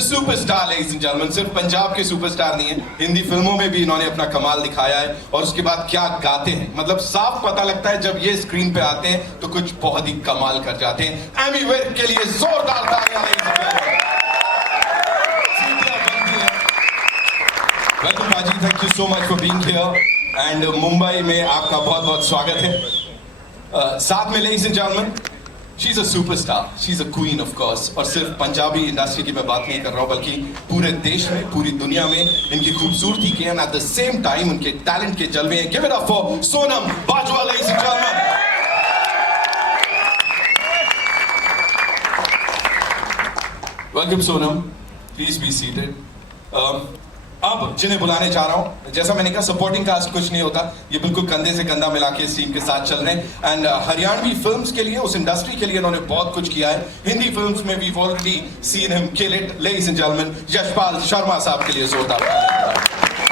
The superstar ladies and gentleman. सिर्फ पंजाब के superstar नहीं है, हिंदी फिल्मों में भी इन्होंने अपना कमाल दिखाया है। और उसके बाद क्या गाते हैं, मतलब साफ पता लगता है जब ये स्क्रीन पे आते हैं तो कुछ बहुत ही कमाल कर जाते हैं। एमी विर्क के लिए जोरदार तालियां लेडीज एंड जेंटलमैन। वेलकम पाजी, thank you so much for being here and Mumbai में आपका बहुत बहुत स्वागत है। साथ में ladies and gentleman, she is a superstar, she is a queen of course. और सिर्फ पंजाबी इंडस्ट्री की मैं बात नहीं कर रहा हूं, बल्कि पूरे देश में, पूरी दुनिया में इनकी खूबसूरती के and at the same time उनके टैलेंट के जलवे हैं। Give it up for Sonam Bajwa ladies and gentleman. Welcome Sonam, please be seated. अब जिन्हें बुलाने जा रहा हूं, जैसा मैंने कहा सपोर्टिंग कास्ट कुछ नहीं होता, ये बिल्कुल कंधे से कंधा मिला के इस टीम के साथ चल रहे हैं। एंड हरियाणवी फिल्म्स के लिए, उस इंडस्ट्री के लिए इन्होंने बहुत कुछ किया है। हिंदी फिल्म्स में we already seen him kill it. Ladies and gentleman, Yashpal Sharma साहब के लिए जोरदार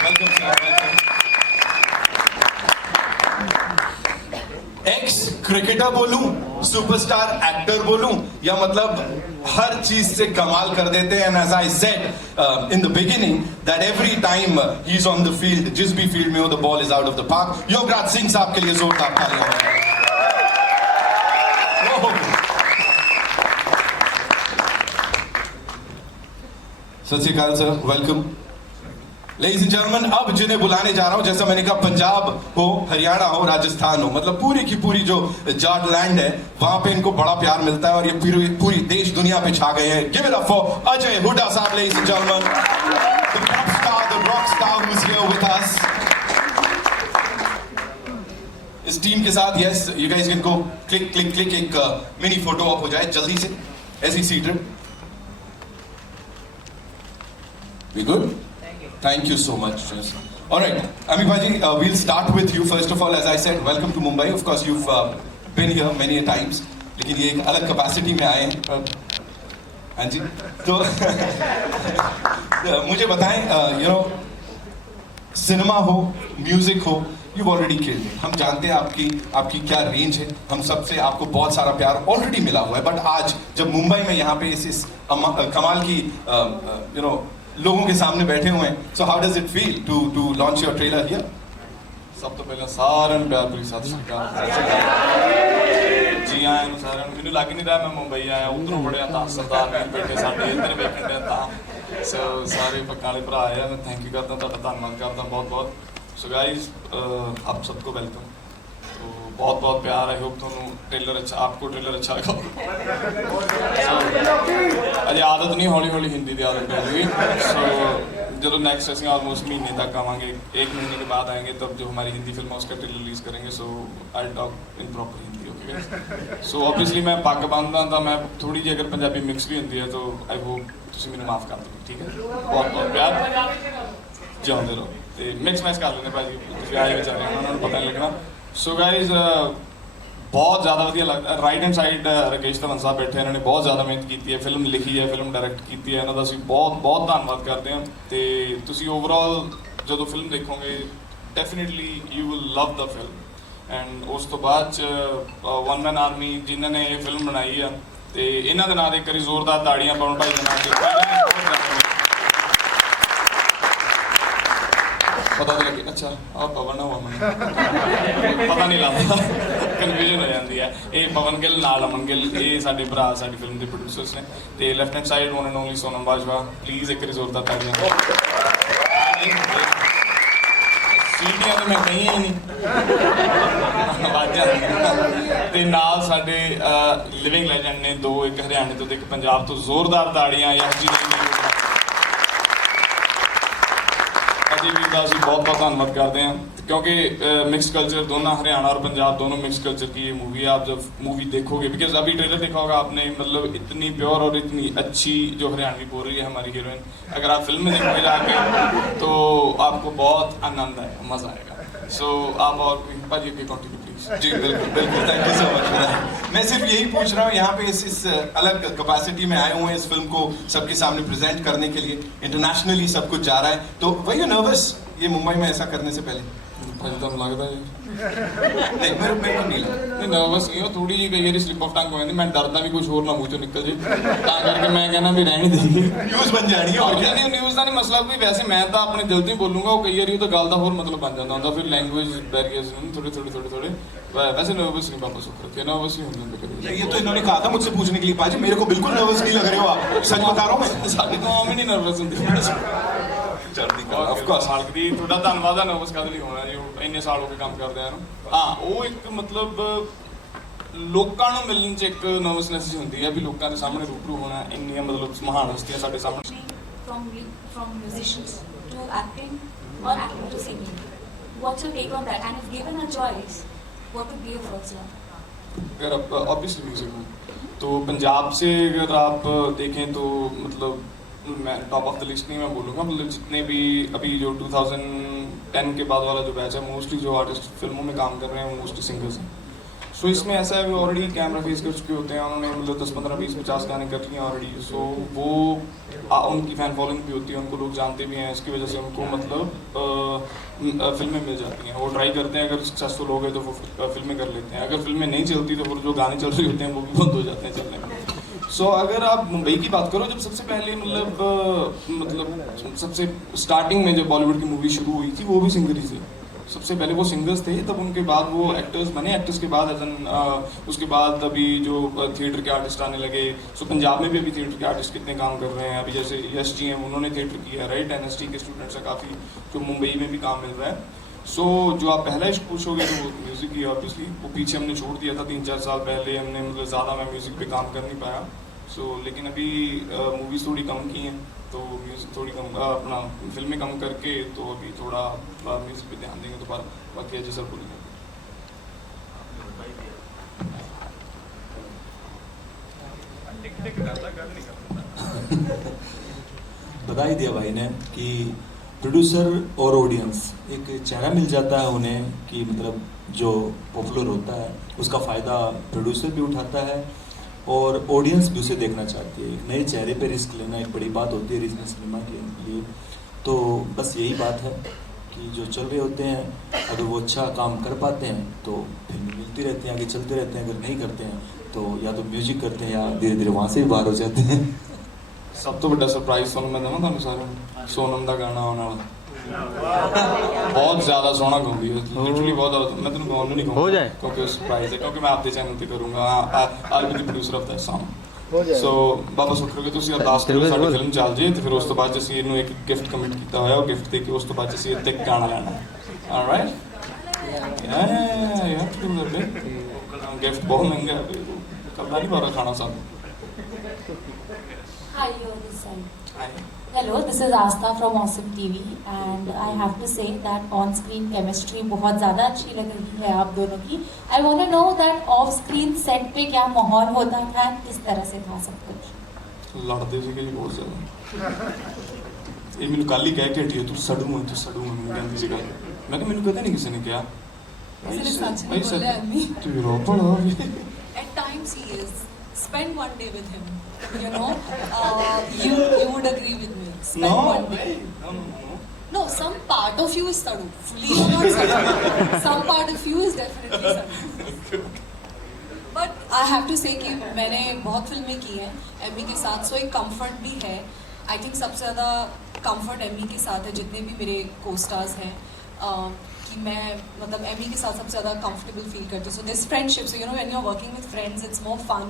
वेलकम सर। एक्स क्रिकेटर बोलूं, सुपरस्टार एक्टर बोलूं, या मतलब हर चीज से कमाल कर देते हैं। And as I said in the beginning that every time he is on the field, जिस भी फील्ड में हो, the ball is out of the park. Yograj Singh साहब के लिए जोरदार तालियां। सत श्री अकाल sir, welcome. Ladies and gentleman, अब जिन्हें बुलाने जा रहा हूं, जैसा मैंने कहा पंजाब हो, हरियाणा हो, राजस्थान हो, मतलब पूरी की पूरी जो जाट लैंड है वहां पे इनको बड़ा प्यार मिलता है और ये पूरी देश दुनिया पे छा गए हैं। Give it up for Ajay Hooda साहब ladies and gentleman, the pop star, the rock star who is here with us. इस टीम के साथ yes you guys can go click click click, एक मिनी फोटो ऑप हो जाए जल्दी से, ऐसी seated. We good? Thank you so much. All right, Ami Bhaji, we'll start with you. First of all, as I said, welcome to Mumbai. Of course, you've been here many a times. लेकिन ये एक अलग capacity में आए हैं। हाँ जी, तो मुझे बताएं, you know, सिनेमा हो, म्यूजिक हो, you've already killed it. हम जानते हैं आपकी क्या रेंज है, हम सबसे आपको बहुत सारा प्यार ऑलरेडी मिला हुआ है। बट आज जब मुंबई में यहाँ पे इस कमाल की you know लोगों के सामने बैठे हुए हैं, so how does it feel to launch your trailer here? सब तो पहले सारे प्यार भरी सत श्री अकाल जी आए ਨੂੰ ਸਾਰਿਆਂ ਨੂੰ। ਮੈਨੂੰ ਲੱਗ ਨਹੀਂ ਰਿਹਾ ਮੈਂ ਮੁੰਬਈ ਆਇਆ, ਉਧਰੋਂ ਬੜਿਆ ਤਾਂ ਸਰਦਾਰ ਨੇ ਬੈਠੇ ਸਾਡੇ ਇੱਧਰ ਵੇਖਣ ਦੇ ਤਾਂ ਸਾਰੇ ਪੱਕਾਂ ਵਾਲੇ ਭਰਾ ਆ। ਮੈਂ ਥੈਂਕ ਯੂ ਕਰਦਾ, ਤੁਹਾਡਾ ਧੰਨਵਾਦ ਕਰਦਾ बहुत बहुत। सो गाइस, आप सबको वेलकम। तो बहुत बहुत प्यार। आई होप ਤੁਹਾਨੂੰ ट्रेलर अच्छा, आपको ट्रेलर अच्छा लगा। अजे आदत नहीं, हौली हौली हिंदी की आदत पै जाएगी। सो जो नेक्स्ट असं ऑलमोस्ट महीने तक आवांगे, 1 महीने के बाद आएंगे, तब जो हमारी हिंदी फिल्म है उसका ट्रेलर रिलीज करेंगे। So I talk in proper Hindi, okay. So obviously मैं पग बंदा तो मैं थोड़ी जी अगर पंजाबी मिक्स भी होती है तो आई होप तुम मैंने माफ़ कर दो, ठीक है। बहुत बहुत प्यार, जिਉਂਦੇ ਰਹੋ। तो मिक्स मैच कर लेने भाजी, तुम आए बेचारे, उन्होंने पता नहीं लगना। सो गाइज बहुत ज़्यादा वधिया लगता। Right hand side Rakesh Dhawan साहब बैठे, इन्होंने बहुत ज़्यादा मेहनत की है, फिल्म लिखी है, फिल्म डायरैक्ट की है, इन्हों का असं बहुत बहुत धन्यवाद करते हैं। तो तुम ओवरऑल जो फिल्म देखोगे definitely you will love the film. And उस तो बाद वन मैन आर्मी जिन्होंने ये फिल्म बनाई है, तो इन्हों के नाम एक बार जोरदार ताड़ियां पाओ भाई के नाम। पता नहीं लगे, अच्छा आप पवन हो, पता नहीं लगता, कन्फ्यूजन हो जाती है। ये पवन गिल नाल अमन गिल, ये साडे भरा साडी फिल्म के प्रोड्यूसर्स ने। तो left hand side one and only Sonam Bajwa, please एक जोरदार ताड़ियां। सीटियां तो मैं कही ही नहीं, आवाज़ां ते नाल साडे लिविंग लैजेंड ने दो, एक हरियाणे तो एक पंजाब तो। जोरदार ताड़ियां यश जी ने अजय भी का असं बहुत बहुत धन्यवाद करते हैं, क्योंकि मिक्स कल्चर दोनों, हरियाणा और पंजाब दोनों मिक्स कल्चर की ये मूवी है। आप जब मूवी देखोगे, बिकॉज अभी ट्रेलर देखा होगा आपने, मतलब इतनी प्योर और इतनी अच्छी जो हरियाणवी बोल रही है हमारी हीरोइन, अगर आप फिल्म में देखोगे जाके तो आपको बहुत आनंद आएगा, मज़ा आएगा। सो आप और भाजी की कंट्रीब्यूट प्लीज। जी बिल्कुल बिल्कुल, थैंक यू सो मच। मैं सिर्फ यही पूछ रहा हूँ, यहाँ पे इस अलग कैपेसिटी में आए हुए हैं इस फिल्म को सबके सामने प्रेजेंट करने के लिए, इंटरनेशनली सब कुछ जा रहा है, तो वर यू नर्वस ये मुंबई में ऐसा करने से पहले? अजे तुम लगता है नहीं मेरे को नहीं लगा। नहीं नर्वस नहीं हो थोड़ी जी कई बार स्लिप ऑफ टंग हो जाती मैं डरदा भी कुछ होर ना मूँह चों निकल जे तां करके मैं कहना भी रहने देइए न्यूज़ बन जानी है और क्या। नहीं न्यूज़ का नहीं मसला कोई वैसे मैं तो अपने दिल तो ही बोलूँगा वो कई बार तो गल का होर मतलब बन जाता होंगे फिर लैंग्वेज बैरियर्स थोड़े वैसे नर्वस नहीं पापा सुख रखे नर्वस ही होंगे कभी ये तो इन्होंने कहा था मुझसे पूछने के लिए पाजी मेरे को बिल्कुल नर्वस नहीं लग रहे हो आप सच बता रहा हूँ मैं। साडी तो आम ही नहीं नर्वस ਹੁੰਦੀ ਚੜ੍ਹਦੀ ਕਲਾ ऑफ ऑफ कोर्स। मालक दी थोड़ा धन्यवाद है नर्वस काहਦੇ ਲਈ ਹੋਣਾ ਜੀ ਇੰਨੇ ਸਾਲ ਹੋ ਕੇ ਕੰਮ ਕਰਦੇ ਆ ਨੂੰ ਹਾਂ ਉਹ ਇੱਕ ਮਤਲਬ ਲੋਕਾਂ ਨੂੰ ਮਿਲਣ ਚ ਇੱਕ ਨਰਵਸਨੈਸ ਜੀ ਹੁੰਦੀ ਹੈ ਵੀ ਲੋਕਾਂ ਦੇ ਸਾਹਮਣੇ ਰੂਬਰੂ ਹੋਣਾ ਇੰਨੀਆਂ ਮਤਲਬ ਮਹਾਨ ਹਸਤੀਆਂ ਸਾਡੇ ਸਾਹਮਣੇ from musicians to acting or acting to singing. What's your take on that? And if given a choice, what would be your first one? अगर आप ऑब्वियसली म्यूजिक में तो पंजाब से अगर आप देखें तो मतलब मैं टॉप ऑफ द लिस्ट नहीं मैं बोलूँगा मतलब जितने भी अभी जो 2010 के बाद वाला जो बैच है मोस्टली जो आर्टिस्ट फिल्मों में काम कर रहे हैं मोस्टली सिंगर्स हैं सो इसमें ऐसा है वो ऑलरेडी कैमरा फेस कर चुके होते हैं उन्होंने मतलब 10 15 20 50 गाने कर लिए ऑलरेडी सो वो उनकी फैन फॉलोइंग भी होती है उनको लोग जानते भी हैं इसकी वजह से उनको मतलब फिल्में मिल जाती हैं वो ट्राई करते हैं अगर सक्सेसफुल हो गए तो वो फिल्में कर लेते हैं अगर फिल्में नहीं चलती तो फिर जो गाने चल रहे होते हैं वो भी बंद हो जाते हैं चलने सो अगर आप मुंबई की बात करो जब सबसे पहले मतलब सबसे स्टार्टिंग में जब बॉलीवुड की मूवी शुरू हुई थी वो भी सिंगर ही थे सबसे पहले वो सिंगर्स थे तब उनके बाद वो एक्टर्स बने एक्टर्स के बाद उसके बाद अभी जो थिएटर के आर्टिस्ट आने लगे सो पंजाब में भी अभी थिएटर के आर्टिस्ट कितने काम कर रहे हैं अभी जैसे यश जी हैं उन्होंने थिएटर किया है राइट NST के स्टूडेंट्स हैं काफ़ी जो मुंबई में भी काम मिल रहा है सो जो आप पहला इश्क पूछोगे तो वो म्यूज़िक ही ऑब्वियसली वो पीछे हमने छोड़ दिया था 3-4 साल पहले हमने मतलब ज़्यादा मैं म्यूज़िक पे काम कर नहीं पाया सो लेकिन अभी मूवीज़ थोड़ी कम की हैं तो म्यूज़िक थोड़ी कम अपना फिल्में कम करके तो अभी थोड़ा म्यूज़िक पे ध्यान देंगे दोबारा बाकी अजय सर बोलेंगे बता ही दिया भाई ने कि प्रोड्यूसर और ऑडियंस एक चेहरा मिल जाता है उन्हें कि मतलब जो पॉपुलर होता है उसका फ़ायदा प्रोड्यूसर भी उठाता है और ऑडियंस भी उसे देखना चाहती है एक नए चेहरे पे रिस्क लेना एक बड़ी बात होती है रीजनल सिनेमा के लिए तो बस यही बात है कि जो चल रहे होते हैं अगर वो अच्छा काम कर पाते हैं तो फिल्में मिलती रहती हैं आगे चलते रहते हैं अगर नहीं करते हैं तो या तो म्यूजिक करते हैं या धीरे धीरे वहाँ से भी बाहर हो जाते हैं सब तो बड़ा सरप्राइज सोनम मैं दवा तुहानू सारे सोनम का गाना आने वाला बहुत ज़्यादा सोहना गाँगी लिटरली बहुत ज़्यादा मैं तेन गाँव नहीं कहूँगा हो जाए क्योंकि सरप्राइज है क्योंकि मैं आपके चैनल पे करूँगा I will be producer of that song so बाबा सुख रखे ਤੁਸੀਂ ਅਰਦਾਸ ਕਰੋ ਸਾਡੀ ਫਿਲਮ ਚੱਲ ਜੇ ਤੇ ਫਿਰ ਉਸ ਤੋਂ ਬਾਅਦ ਅਸੀਂ ਇਹਨੂੰ ਇੱਕ ਗਿਫਟ ਕਮਿਟ ਕੀਤਾ ਹੋਇਆ ਉਹ ਗਿਫਟ ਦੇ ਕੇ ਉਸ ਤੋਂ ਬਾਅਦ ਅਸੀਂ ਇੱਥੇ ਗਾਣਾ ਲੈਣਾ ਆਲਰਾਈਟ ਯਾ ਟੂ ਡੂ दैट गिफ्ट बहुत महंगा है कपड़ा नहीं पा खाना सब Hi, you're this side. Hello, this is Aastha from Awesome TV and I have to say that on-screen chemistry बहुत ज़्यादा अच्छी लग रही है आप दोनों की. I want to know that off-screen set पे क्या माहौल होता था किस तरह से था सब कुछ. लड़ते थे कई बहुत ज़्यादा ये मैंने कल ही कह के हटी है तू सड़ू मैं कहती सी गल मैं मैंने कदे नहीं किसी ने कहा तू रो पड़ा At times he is. Spend one day with him. You know, you would agree with me. Spend one day. No, some part of you is Sadu. Fully you're not Sadu. Some part of you is definitely Sadu. But I have to say कि मैंने बहुत फिल्में की हैं Amy के साथ सो एक comfort भी है आई थिंक सबसे ज़्यादा कंफर्ट एमी के साथ है जितने भी मेरे को स्टार्स हैं कि मैं मतलब एमी के साथ सबसे ज़्यादा कंफर्टेबल फील करती हूँ so this friendship so you know when you are working with friends it's more fun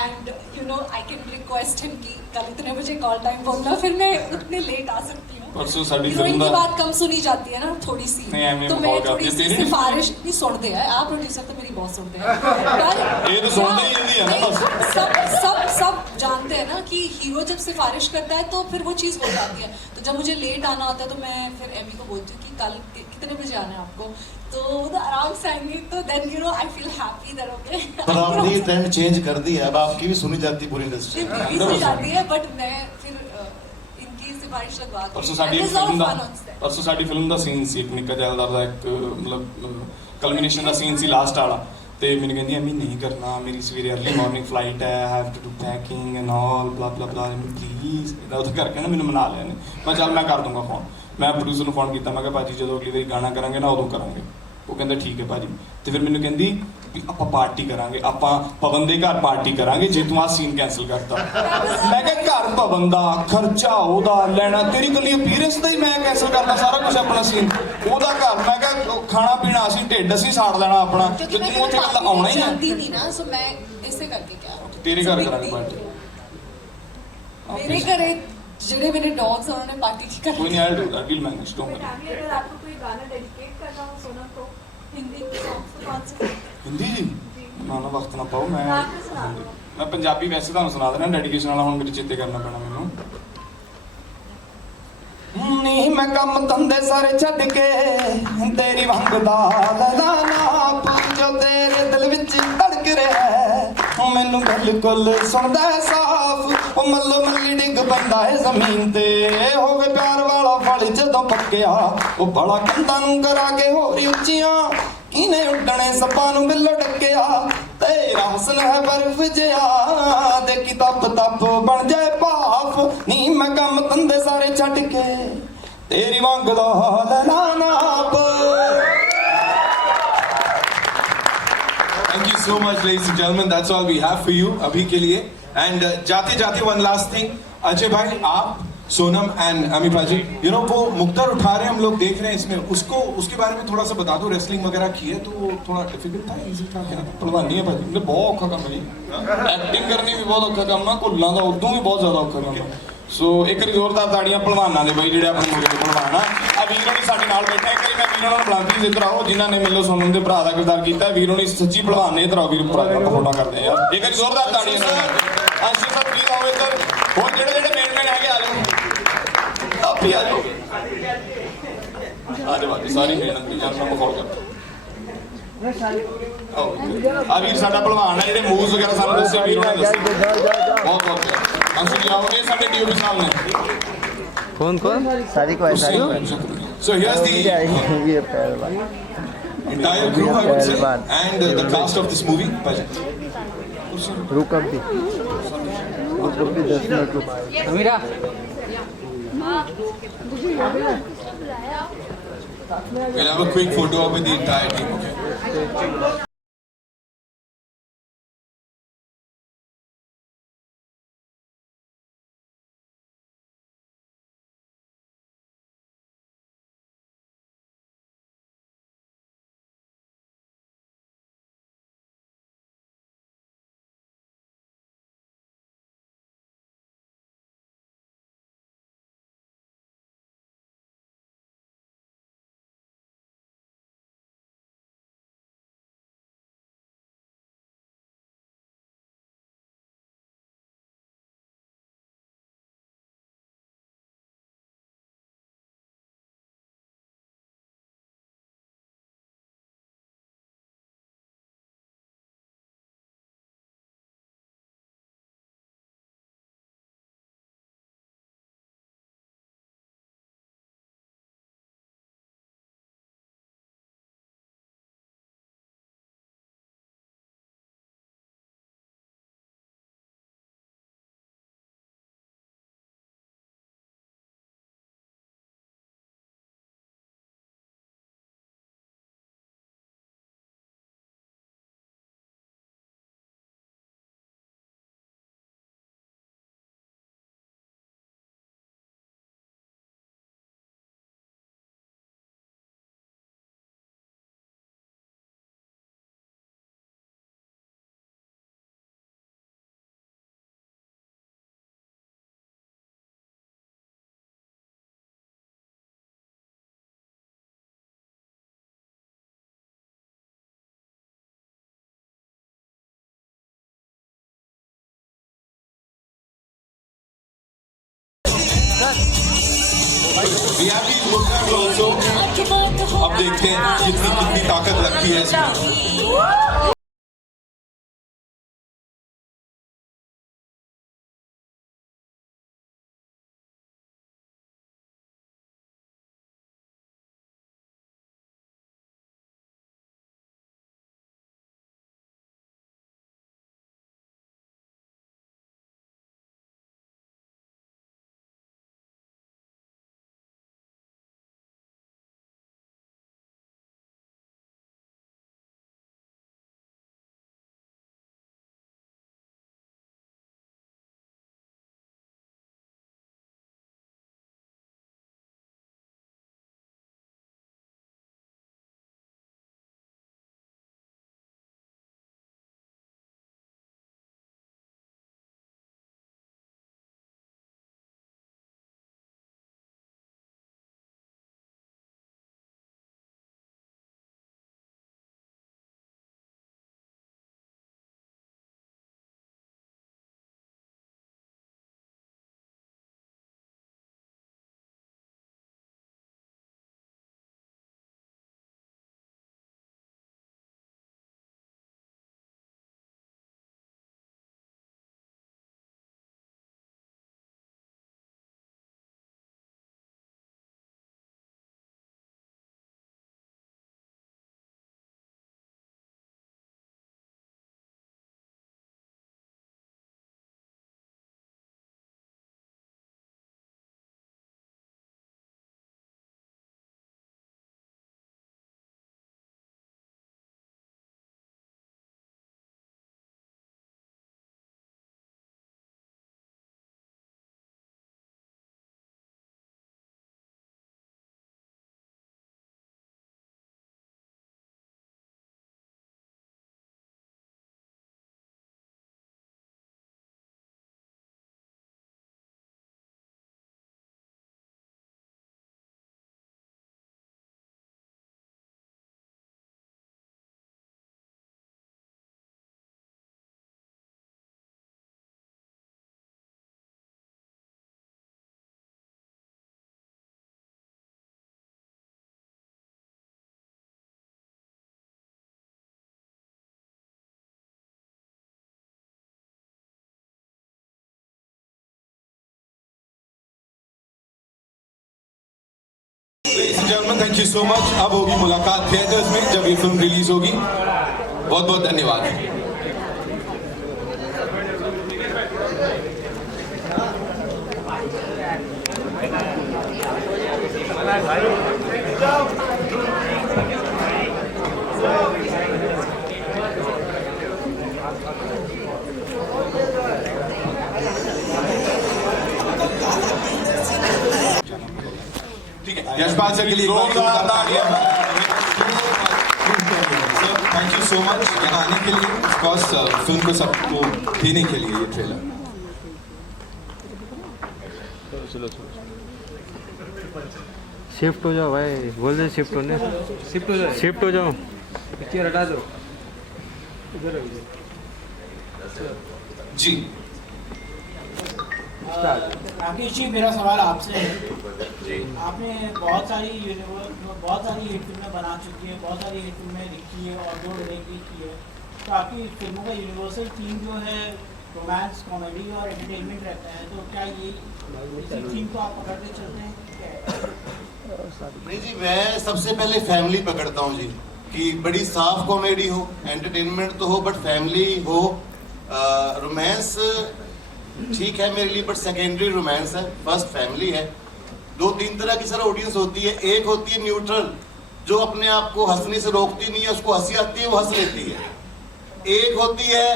and you know I can request him कि कल इतने बजे कॉल टाइम बोलना फिर मैं उतने लेट आ सकती हूँ परसों साडी हीरोइन फिल्म की दा बात कम सुनी जाती है ना थोड़ी सी नहीं, एमी तो मैं बहुत थोड़ी जाती है सी तेरी। सिफारिश नहीं सुनते हैं आप प्रोड्यूसर तो मेरी बहुत सुनते हैं पर ये तो सुनते ही नहीं है ना नहीं, सब जानते हैं ना कि हीरो जब सिफारिश करता है तो फिर वो चीज़ हो जाती है तो जब मुझे लेट आना होता है तो मैं फिर एमी को बोलती हूँ कि कल कितने बजे आना है आपको तो वो आराम से आएंगे तो then you know I feel happy that okay पर आपने ये ट्रेंड चेंज कर दी है अब आपकी भी सुनी जाती पूरी इंडस्ट्री रिलीज हो जाती है बट मैं फिर इनकी सिफारिश लगवा परसों साडी फिल्म ਦਾ परसों ਸਾਡੀ ਫਿਲਮ ਦਾ ਸੀਨ ਸੀ ਇੱਕ ਨਿੱਕਾ ਜੈਲਦਾਰ ਦਾ ਇੱਕ ਮਤਲਬ ਕਲਮੀਨੇਸ਼ਨ ਦਾ ਸੀਨ ਸੀ ਲਾਸਟ ਵਾਲਾ ਤੇ ਮੈਨੂੰ ਕਹਿੰਦੀ ਐਮੀ ਨਹੀਂ ਕਰਨਾ ਮੇਰੀ ਸਵੇਰੇ अर्ਲੀ ਮਾਰਨਿੰਗ ਫਲਾਈਟ ਹੈ I have to do packing and all blah blah ਬਲਾ ਪਲੀਜ਼ ਇਹਦਾ ਉਹ ਕਰਕੇ ਨਾ ਮੈਨੂੰ ਮਨਾ ਲਿਆ ਨੇ ਮੈਂ ਚੱਲ ਮੈਂ ਕਰ ਦੂੰਗਾ ਫੋਨ मैं प्रोड्यूसर ਨੂੰ ਫੋਨ ਕੀਤਾ ਮੈਂ ਕਿਹਾ ਭਾਜੀ ਜਦੋਂ ਅਗਲੀ ਵਾਰੀ ਗਾਣਾ ਕਰਾਂਗੇ ਨਾ ਉਦੋਂ ਕਰਾਂਗੇ ਉਹ ਕਹਿੰਦਾ ਠੀਕ ਹੈ ਭਾਜੀ ਤੇ ਫਿਰ ਮੈਨੂੰ ਕਹਿੰਦੀ ਵੀ ਆਪਾਂ ਪਾਰਟੀ ਕਰਾਂਗੇ ਆਪਾਂ ਪਵਨ ਦੇ ਘਰ ਪਾਰਟੀ ਕਰਾਂਗੇ ਜੇ ਤੂੰ ਆ ਸੀਨ ਕੈਨਸਲ ਕਰਤਾ ਮੈਂ ਕਿਹਾ ਘਰ ਪਵਨ ਦਾ ਖਰਚਾ ਉਹਦਾ ਲੈਣਾ ਤੇਰੀ ਕੱਲੀ ਅਪੀਅਰੈਂਸ ਦਾ ਹੀ ਮੈਂ ਕੈਨਸਲ ਕਰਦਾ ਸਾਰਾ ਕੁਝ ਆਪਣਾ ਸੀਨ ਉਹਦਾ ਘਰ ਮੈਂ ਕਿਹਾ ਖਾਣਾ ਪੀਣਾ ਅਸੀਂ ਢਿੱਡ ਅਸੀਂ ਸਾੜ ਲੈਣਾ ਆਪਣਾ ਤੇ क्योंकि मैं ਤੂੰ ਉੱਥੇ ਕੱਲਾ ਆਉਣਾ ਹੀ जानती ਹੈ नहीं ना सो मैं इसे करके क्या ਤੇਰੇ ਘਰ ਕਰਾਂਗੇ ਪਾਰਟੀ मेरे घरे ਜਿਹੜੇ ਮੇਰੇ डॉग्स हैं उन्होंने पार्टी की कोई करनी नहीं I do that will manage don't worry family अगर आपको कोई गाना डेडिकेट करना हो सोनम को हिंदी सॉन्ग्स तो कौन से हिंदी जी ਨਾ ਨਾ ਵਕਤ ਨਾ ਪਾਓ ਮੈਂ गा के सुना दो ਮੈਂ ਪੰਜਾਬੀ ਵੈਸੇ ਤੁਹਾਨੂੰ ਸੁਣਾ ਦੇਣਾ ਡੈਡੀਕੇਸ਼ਨ ਵਾਲਾ ਹੁਣ ਮੇਰੇ ਚੇਤੇ ਕਰਨਾ ਪੈਣਾ ਮੈਨੂੰ ਨੀ ਮੈਂ ਕੰਮ ਧੰਦੇ ਸਾਰੇ ਛੱਡ ਕੇ ਤੇਰੀ ਵੰਗ ਦਾ ਲੈਦਾ ਨਾਪ ਜੋ ਤੇਰੇ ਦਿਲ ਵਿੱਚ ਧੜਕ ਰਿਹਾ ਮੈਨੂੰ ਬਿਲਕੁਲ ਸੁਣਦਾ ਸਾਫ਼ ਉਹ ਮੱਲੋ ਮੱਲੀ ਡਿੱਗ ਪੈਂਦਾ ਏ ਜ਼ਮੀਨ ਤੇ ਹੋਵੇ ਪਿਆਰ ਵਾਲਾ ਫਲ ਜਦੋਂ ਪੱਕਿਆ ਉਹ ਬੜਾ ਕੰਧਾਂ ਨੂੰ ਕਰਾ ਕੇ ਹੋਰੀ ਉੱਚੀਆਂ ਕਿਨੇ ਉੱਡਣੇ ਸੱਪਾਂ ਨੂੰ ਬਿੱਲੋ ਡੱਕਿਆ ਤੇਰਾ ਹਸਨ ਹੈ ਬਰਫ ਜਿਹਾ ਦੇਖੀ ਤਪ ਤਪ ਬਣ ਜਾਏ ਭਾਫ ਨੀ ਮੈਂ ਕੰਮ ਧੰਦੇ ਸਾਰੇ ਛੱਡ ਕੇ ਤੇਰੀ ਵਾਂਗ ਦਾ ਲੈਣਾ ਨਾਪ Thank you so much, ladies and gentlemen. That's all we have for you abhi ke liye. And जाते जाते one last thing, अजय भाई आप सोनम एंड अमी भाजी वो मुक्तर उठा रहे हैं हम लोग देख रहे हैं इसमें उसको उसके बारे में थोड़ा सा बता दो रेसलिंग वगैरह की है तो थोड़ा डिफिकल्ट था इजी था क्या ਭਲਵਾਨੀ ਹੈ ਭਾਜੀ ਇਹ ਬਹੁਤ ਔਖਾ ਕੰਮ ਹੈ ਜੀ ਐਕਟਿੰਗ ਕਰਨੀ ਵੀ ਬਹੁਤ ਔਖਾ ਕੰਮ ਆ ਘੁੱਲਾਂ ਦਾ ਉਦੋਂ ਵੀ ਬਹੁਤ ਜ਼ਿਆਦਾ ਔਖਾ ਕੰਮ ਆ ਸੋ ਇੱਕ ਵਾਰੀ ਜ਼ੋਰਦਾਰ ਤਾੜੀਆਂ ਭਲਵਾਨਾਂ ਦੇ ਬਾਈ ਜਿਹੜੇ ਆਪਣੇ ਮੁੰਡੇ ਦੇ ਭਲਵਾਨ ਆ ਵੀਰ ਹੋਣੀ ਸਾਡੇ ਨਾਲ ਬੈਠੇ ਇੱਕ ਵਾਰੀ ਮੈਂ ਵੀਰ ਹੋਣਾ ਨੂੰ ਬੁਲਾ ਪਲੀਜ਼ ਇੱਧਰ ਆਓ ਜਿਨ੍ਹਾਂ ਨੇ ਮੈਨੂੰ ਸੋਨਮ ਦੇ ਭਰਾ ਦਾ ਕਿਰਦਾਰ ਕੀਤਾ ਵੀਰ ਹੋਣੀ ਸੱਚੀ ਭਲਵਾਨ ਨੇ ਇੱਧਰ ਆਓ ਵੀਰ ਭਰਾ ਆਪਾਂ ਫੋਟੋ ਕਰਦੇ ਆ ਯਾਰ ਇੱਕ ਵਾਰੀ ਜ਼ੋਰਦਾਰ ਤਾੜੀਆਂ ਨਾਲ ਅੰਸ਼ੀ ਸਰ ਪਲੀਜ਼ ਆਓ ਇੱਧਰ ਹੋਰ ਜਿਹੜੇ ਜਿਹੜੇ ਮੇਨ ਹੈਗੇ ਆ ਜਾਓ ਆਪ ਹੀ ਆ ਜਾਓ ਆ ਜਾਓ ਸਾਰੀ ਮਿਹਨਤ ਦੀ ਜਾਨ ਮੈਂ ਮਖੌਲ ਕਰਦਾ ਆ ਵੀਰ ਸਾਡਾ ਭਲਵਾਨ ਹੈ ਜਿਹੜੇ ਮੂਵਸ ਵਗੈਰਾ ਸਾਨੂੰ ਦੱਸੇ ਵੀਰ ਹੋਣਾ ਦੱਸੇ ਬਹੁਤ ਬਹੁਤ ਅੰਸ਼ੀ ਜੀ ਆਓ ਇਹ ਸਾਡੇ ਡੀਓਪੀ ਸਾਹਿਬ ਨੇ कौन कौन सारी को ऐसा So here's the ये पहलवान entire crew I would say and the cast of this movie budget रुक अब भी 10 मिनट रुक अमीरा we'll have a quick photo up with the entire team okay We have these workers also. अब देखते हैं कितनी कितनी ताकत लगती है इसमें and gentleman, thank you so much. अब होगी मुलाकात थिएटर्स में जब ये फिल्म रिलीज होगी। बहुत बहुत धन्यवाद। ठीक है, यशपाल सर के लिए जोरदार तालियां। Sir thank you so much यहाँ आने के लिए, ऑफ कोर्स फिल्म को सबको देने के लिए ये ट्रेलर। शिफ्ट हो जाओ भाई, बोल दे शिफ्ट होने। शिफ्ट हो जाओ, पिक्चर हटा दो। जी राकेश जी, मेरा सवाल आपसे है। आपने बहुत सारी हिट फिल्में बना चुकी है, बहुत सारी हिट फिल्में लिखी है और 2 रीमेक भी की है, तो आपकी फिल्मों का यूनिवर्सल थीम जो है रोमांस, कॉमेडी और एंटरटेनमेंट रहता है, तो क्या ये इसी थीम को आप पकड़ते चलते हैं? नहीं जी, मैं सबसे पहले फैमिली पकड़ता हूँ जी, कि बड़ी साफ कॉमेडी हो, एंटरटेनमेंट तो हो बट फैमिली हो। रोमांस ठीक है मेरे लिए बट सेकेंडरी रोमांस है, फर्स्ट फैमिली है। 2-3 तरह की सर ऑडियंस होती है। एक होती है न्यूट्रल, जो अपने आप को हंसने से रोकती नहीं है, उसको हंसी आती है वो हंस लेती है। एक होती है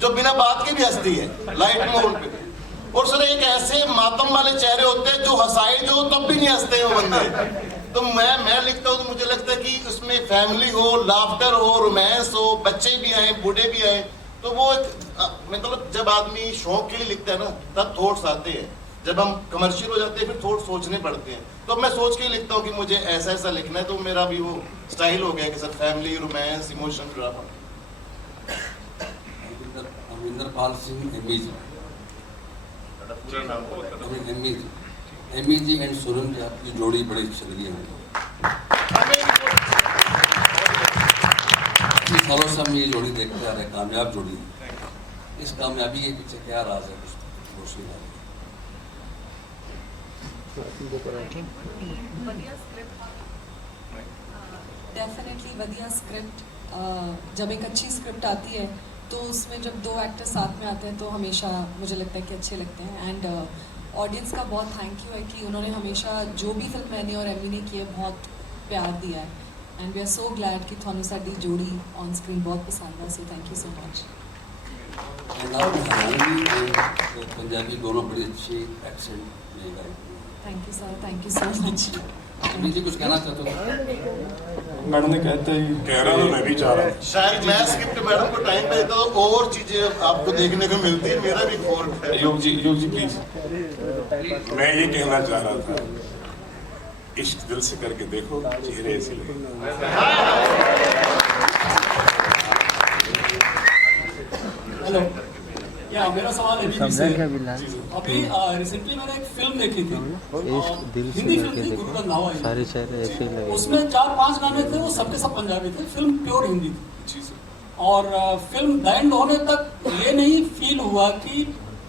जो बिना बात के भी हंसती है, लाइट मोड पे। और सर एक ऐसे मातम वाले चेहरे होते हैं जो हंसाए जो तब भी नहीं हंसते हैं वो बंदे। तो मैं लिखता हूँ तो मुझे लगता है कि उसमें फैमिली हो, लाफ्टर हो, रोमांस हो, बच्चे भी आए, बूढ़े भी आए, तो वो मतलब जब आदमी शौक के लिए लिखता है ना तब थॉट्स आते हैं। जब हम कमर्शियल हो जाते हैं फिर थॉट्स सोचने पड़ते हैं। तो मैं सोच के लिखता हूँ कि मुझे ऐसा ऐसा लिखना है, तो मेरा भी वो स्टाइल हो गया कि sir family, romance, emotion, drama. Amrinderpal Singh एमजी एंड सोनम की आपकी जोड़ी बड़ी अच्छी लगी है। सालों से हम ये जोड़ी देखते आ रहे, कामयाब जोड़ी। इस कामयाबी के पीछे क्या राज है, कुछ रोशनी डालिए। डेफिनेटली वधिया स्क्रिप्ट। जब एक अच्छी स्क्रिप्ट आती है तो उसमें जब 2 एक्टर साथ में आते हैं तो हमेशा मुझे लगता है कि अच्छे लगते हैं। एंड ऑडियंस का बहुत थैंक यू है कि उन्होंने हमेशा जो भी फिल्म मैंने और एमी ने की है बहुत प्यार दिया है। And we are so glad कि थानू साडी जोड़ी ऑन स्क्रीन बहुत पसंद है, so thank you so much. Punjabi दोनों बड़ी अच्छी एक्सेंट में गाई। Thank you sir, thank you so much. जी कुछ कहना चाहते हो? मैडम ने कहते ही कह रहा हूँ, मैं भी चाह रहा हूँ। शायद मैं स्क्रिप्ट मैडम को टाइम पे देता हूँ और चीजें आपको देखने को मिलती है। मेरा भी फॉल्ट है। योग जी प्लीज। मैं ये कहना चाह रहा था, इश्क दिल से करके देखो, चेहरे से लगे। हेलो, या मेरा सवाल है समझा क्या बिल्ला? अभी रिसेंटली मैंने एक फिल्म देखी थी, इश्क दिल से हिंदी फिल्म करके थी, देखो, गुरु रंधावा है। सारे चेहरे ऐसे ही लगे। उसमें 4-5 गाने थे, वो सबके सब पंजाबी थे। फिल्म प्योर हिंदी थी और फिल्म बैंड होने तक ये नहीं फील हुआ कि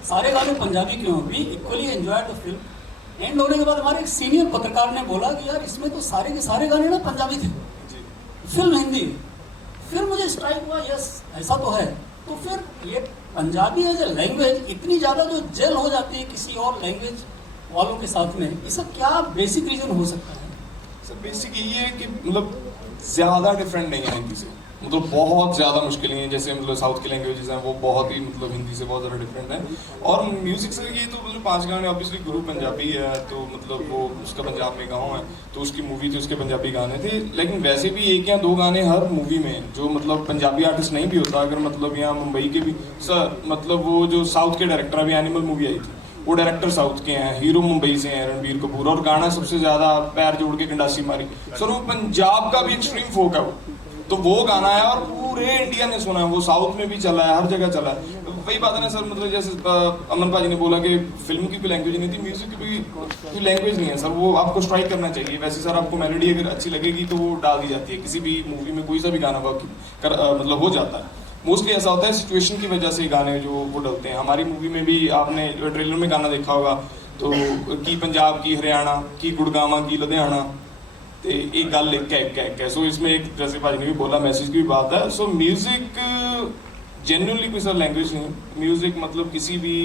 सारे गाने पंजाबी क्यों। We equally enjoyed the film. End होने के बाद हमारे एक सीनियर पत्रकार ने बोला कि यार इसमें तो सारे के सारे गाने ना पंजाबी थे, फिल्म हिंदी। फिर मुझे स्ट्राइक हुआ, यस ऐसा तो है। तो फिर ये पंजाबी एज ए लैंग्वेज इतनी ज़्यादा जो जेल हो जाती है किसी और लैंग्वेज वालों के साथ में, इसका क्या बेसिक रीजन हो सकता है? सर बेसिक ये है कि मतलब ज़्यादा डिफरेंट नहीं है हिंदी से, मतलब बहुत ज़्यादा मुश्किल नहीं है। जैसे मतलब साउथ की लैंग्वेजेस हैं वो बहुत ही मतलब हिंदी से बहुत ज़्यादा डिफरेंट है। और म्यूज़िक से ये तो मतलब 5 गाने, ऑब्वियसली गुरु पंजाबी है तो मतलब वो उसका पंजाब में गाँव है तो उसकी मूवी थी, उसके पंजाबी गाने थे। लेकिन वैसे भी 1 या 2 गाने हर मूवी में जो मतलब पंजाबी आर्टिस्ट नहीं भी होता, अगर मतलब यहाँ मुंबई के भी सर मतलब वो जो साउथ के डायरेक्टर अभी एनिमल मूवी आई थी वो डायरेक्टर साउथ के हैं, हीरो मुंबई से हैं रणबीर कपूर, और गाना सबसे ज्यादा पैर जोड़ के गंडासी मारी सर वो पंजाब का भी एक्सट्रीम फोक है वो, तो वो गाना है और पूरे इंडिया ने सुना है, वो साउथ में भी चला है, हर जगह चला है। वही बात है ना सर, मतलब जैसे अमन भाजी ने बोला कि फिल्म की भी लैंग्वेज नहीं थी, म्यूजिक की भी कोई लैंग्वेज नहीं है सर, वो आपको स्ट्राइक करना चाहिए। वैसे सर आपको मेलोडी अगर अच्छी लगेगी तो वो डाल दी जाती है, किसी भी मूवी में कोई सा भी गाना मतलब हो जाता है। मोस्टली ऐसा होता है सिचुएशन की वजह से गाने जो वो डलते हैं। हमारी मूवी में भी आपने ट्रेलर में गाना देखा होगा तो की पंजाब की हरियाणा की गुड़गावा की लुधियाना, ਤੇ एक गल एक है सो इसमें एक जैसे भाजी ने भी बोला मैसेज की भी बात है सो म्यूजिक जेन्युइनली कोई सा लैंग्वेज नहीं म्यूजिक मतलब किसी भी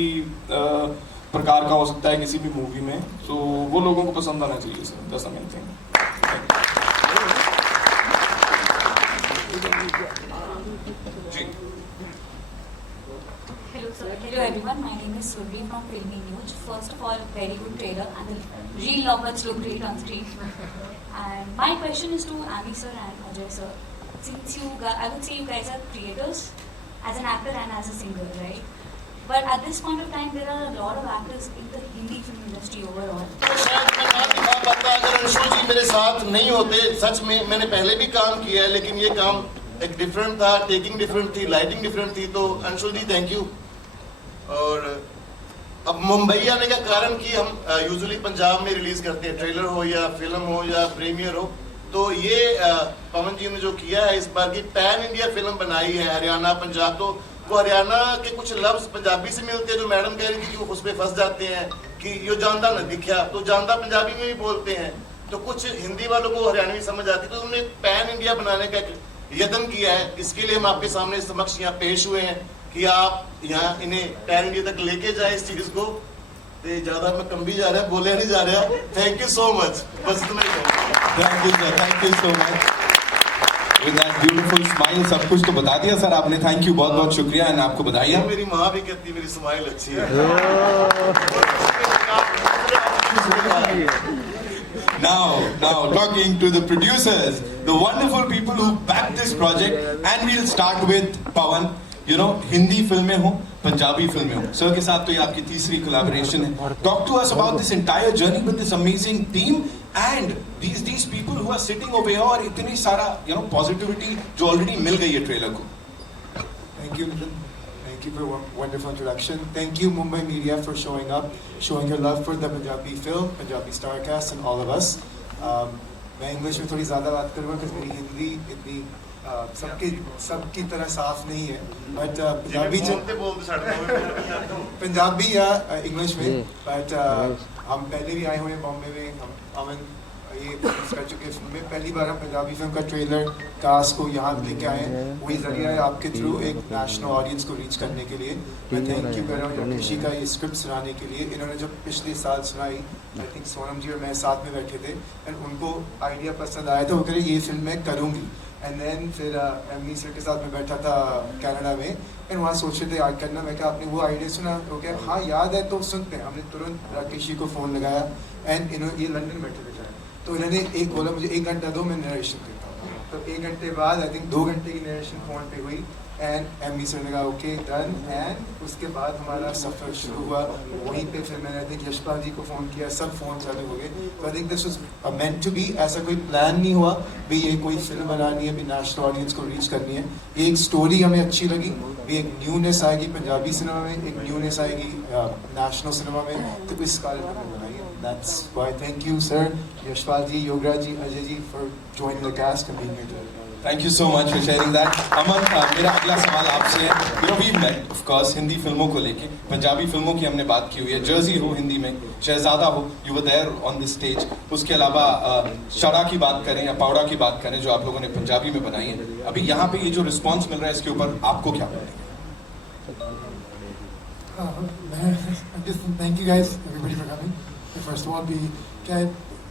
प्रकार का हो सकता है किसी भी मूवी में सो वो लोगों को पसंद आना चाहिए sir that's the main thing Hello everyone, my name is Survi from Filmy News. First of all, very good trailer and the real lovebirds look great on screen. And my question is to Ami sir and Ajay sir. Since I would say you guys are creators as an actor and as a singer, right? But at this point of time, there are a lot of actors in the Hindi film industry overall. शायद मैं ना दिखा पाता अगर अंशु जी मेरे साथ नहीं होते सच में मैंने पहले भी काम किया है लेकिन ये काम एक डिफरेंट था टेकिंग डिफरेंट थी लाइटिंग डिफरेंट थी तो अंशु जी थैंक यू और अब मुंबई आने का कारण कि हम यूजुअली पंजाब में रिलीज करते हैं ट्रेलर हो या फिल्म हो या प्रीमियर हो तो ये पवन जी ने जो किया है इस बार की पैन इंडिया फिल्म बनाई है हरियाणा पंजाब तो वो हरियाणा के कुछ लफ्ज पंजाबी से मिलते हैं जो मैडम कह रही थी कि वो उस पर फंस जाते हैं कि यो जानदा न दिखा तो जानदा पंजाबी में भी बोलते हैं तो कुछ हिंदी वालों को हरियाणवी समझ आती है तो उन्होंने पैन इंडिया बनाने का यत्न किया है इसके लिए हम आपके सामने समक्ष यहाँ पेश हुए हैं कि आप यहाँ इन्हें पैन इंडिया तक लेके जाए इस चीज को ज्यादा मैं कम भी जा रहा है बोले नहीं जा रहा थैंक यू सो मच बस इतना ही thank you so much with that beautiful smile सब कुछ तो बता दिया सर आपने थैंक यू बहुत बहुत शुक्रिया एंड आपको बधाइयाँ मेरी माँ भी कहती मेरी स्माइल अच्छी है Now talking to the producers, the wonderful people who backed this project, and we'll start with Pawan. You know, Hindi फिल्में हो, पंजाबी फिल्में हो. Sir के साथ तो ये आपकी तीसरी collaboration है. Talk to us about this entire journey with this amazing team and these people who are sitting over here और इतनी सारा positivity जो already मिल गई है trailer को. Thank you, Nitin. Thank you for a wonderful introduction. Thank you, Mumbai Media, for showing up, showing your love for the Punjabi film, Punjabi Starcast, and all of us. मैं English में थोड़ी ज़्यादा बात करूँगा क्योंकि मेरी हिंदी इतनी सबकी तरह साफ नहीं है बट पंजाबी या इंग्लिश में बट हम पहले भी आए हुए हैं बॉम्बे में हम अमन ये कर चुके फिल्म पहली बार हम पंजाबी फिल्म का ट्रेलर कास्ट को यहाँ लेके आए हैं वही जरिया है आपके थ्रू एक नेशनल ऑडियंस को रीच करने के लिए मैं थैंक यू कर रहा हूँ ऋषि का ये स्क्रिप्ट सुनाने के लिए इन्होंने जब पिछले साल सुनाई आई थिंक सोनम जी और मैं साथ में बैठे थे एंड उनको आइडिया पसंद आया था वो कह रहे ये फिल्म मैं करूँगी एंड देन फिर एमी सर के साथ मैं बैठा था कनाडा में एंड वहाँ सोच रहे थे याद करना मैं क्या आपने वो आइडिया सुना तो क्या हाँ याद है तो सुनते हैं हमने तुरंत राकेश जी को फ़ोन लगाया एंड इन्होंने ये लंदन बैठे थे तो इन्होंने एक बोला मुझे 1 घंटा दो मैं नरेशन देता हूँ तो 1 घंटे बाद आई थिंक 2 घंटे की नरेशन फ़ोन पे हुई एंड एमी सर ने कहा ओके डन एंड उसके बाद हमारा सफ़र शुरू हुआ वहीं पे फिर मैंने आई थिंक यशपाल जी को फ़ोन किया सब फ़ोन चालू हो गए तो I think this was meant to be ऐसा कोई प्लान नहीं हुआ भी ये कोई फिल्म बनानी है भी नेशनल ऑडियंस को रीच करनी है ये एक स्टोरी हमें अच्छी लगी भी एक न्यूनेस आएगी पंजाबी सिनेमा में एक न्यूनेस आएगी नेशनल सिनेमा में तो इस कारण हमने बनाई है That's why thank you sir, Yashpal ji, Yogaraj ji, Ajay ji for joining the cast and being here today. Thank you so much for sharing that. Aman, मेरा अगला सवाल आपसे है. You know we met, of course, Hindi फिल्मों को लेके. पंजाबी फिल्मों की हमने बात की हुई है. जर्सी हो हिंदी में, शहजादा हो, you were there on the stage. उसके अलावा शरा की बात करें या पावड़ा की बात करें जो आप लोगों ने पंजाबी में बनाई है. अभी यहाँ पे ये जो रिस्पॉन्स मिल रहा है इसके ऊपर आपको क्या बोलेंगे? Thank you guys, everybody for coming. First of all भी क्या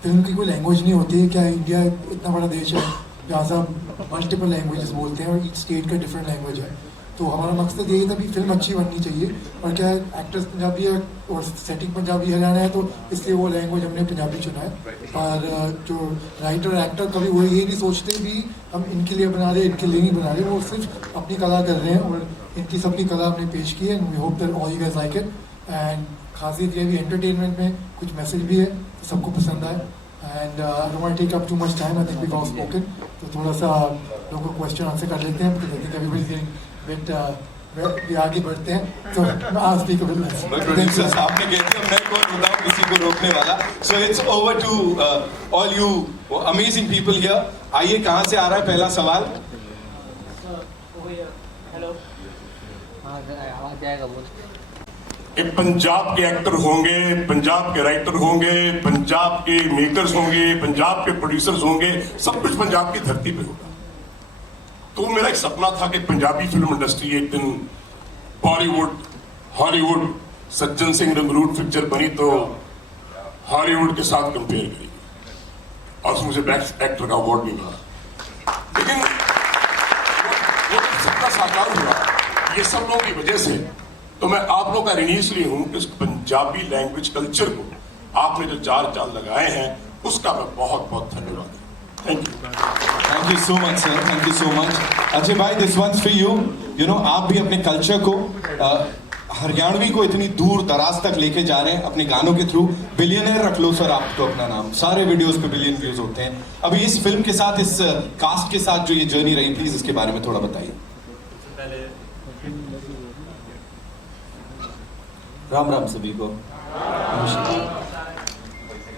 फिल्म की कोई लैंग्वेज नहीं होती है क्या इंडिया इतना बड़ा देश है जहाँ सब मल्टीपल लैंग्वेजेस बोलते हैं और ईच स्टेट का डिफरेंट लैंग्वेज है तो हमारा मकसद यही था भी फिल्म अच्छी बननी चाहिए और क्या एक्टर्स पंजाबी है और सेटिंग पंजाबी हरियाणा है तो इसलिए वो लैंग्वेज हमने पंजाबी चुना है और जो राइटर और एक्टर कभी वो ये नहीं सोचते भी हम इनके लिए बना रहे इनके लिए नहीं बना रहे वो सिर्फ अपनी कला कर रहे हैं और इनकी सबकी कला हमने पेश की है we hope that all you guys like it and खासियत ये भी एंटरटेनमेंट में कुछ मैसेज भी है तो सबको पसंद आए and I don't want to take up too much time I think we have spoken तो थोड़ा सा लोगों को क्वेश्चन आंसर कर लेते हैं because I think everybody is getting bet भी आगे बढ़ते हैं तो आज स्पीक अ बिट प्रोड्यूसर्स आपने कह दिया मैं कौन होता हूं किसी को रोकने वाला so it's over to all you amazing people here आइए कहां से आ रहा है पहला सवाल हेलो हां आवाज आएगा बोल कि पंजाब के एक्टर होंगे, पंजाब के राइटर होंगे, पंजाब के मेकर्स होंगे, पंजाब के प्रोड्यूसर्स होंगे, सब कुछ पंजाब की धरती पे होगा। तो मेरा एक सपना था कि पंजाबी फिल्म इंडस्ट्री एक दिन बॉलीवुड, हॉलीवुड, सज्जन सिंह रंगरूट पिक्चर बनी तो हॉलीवुड के साथ कंपेयर करेगी और उसमें मुझे बेस्ट एक्टर का अवार्ड भी मिला। लेकिन वो सपना साकार हुआ ये सब लोगों की वजह से। तो मैं आप लोगों का ऋणी इसलिए हूं कि उस पंजाबी लैंग्वेज कल्चर को आपने जो 4 चांद लगाए हैं उसका मैं बहुत बहुत धन्यवाद दूं। Thank you so much sir, thank you so much. Ajay भाई, this once for you. You know, आप भी अपने कल्चर को, हरियाणवी को इतनी दूर दराज तक लेके जा रहे हैं अपने गानों के थ्रू। बिलियनर रख लो सर आप तो अपना नाम, सारे वीडियोस पे बिलियन व्यूज होते हैं। अभी इस फिल्म के साथ, इस कास्ट के साथ जो ये जर्नी रही, प्लीज इसके बारे में थोड़ा बताइए। राम राम सभी को।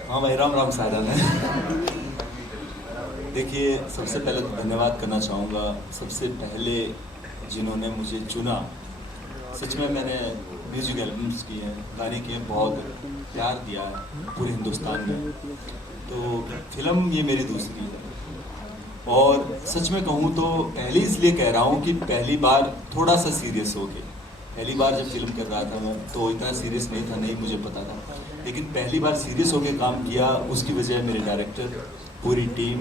हाँ भाई, राम राम साजन है। देखिए, सबसे पहले तो धन्यवाद करना चाहूँगा सबसे पहले जिन्होंने मुझे चुना। सच में मैंने म्यूजिक एल्बम्स किए हैं, गाने किए, बहुत प्यार दिया है पूरे हिंदुस्तान में। तो फिल्म ये मेरी दूसरी है और सच में कहूँ तो पहली इसलिए कह रहा हूँ कि पहली बार थोड़ा सा सीरियस हो गया। पहली बार जब फिल्म कर रहा था मैं तो इतना सीरियस नहीं था, नहीं मुझे पता था, लेकिन पहली बार सीरियस होकर काम किया। उसकी वजह मेरे डायरेक्टर, पूरी टीम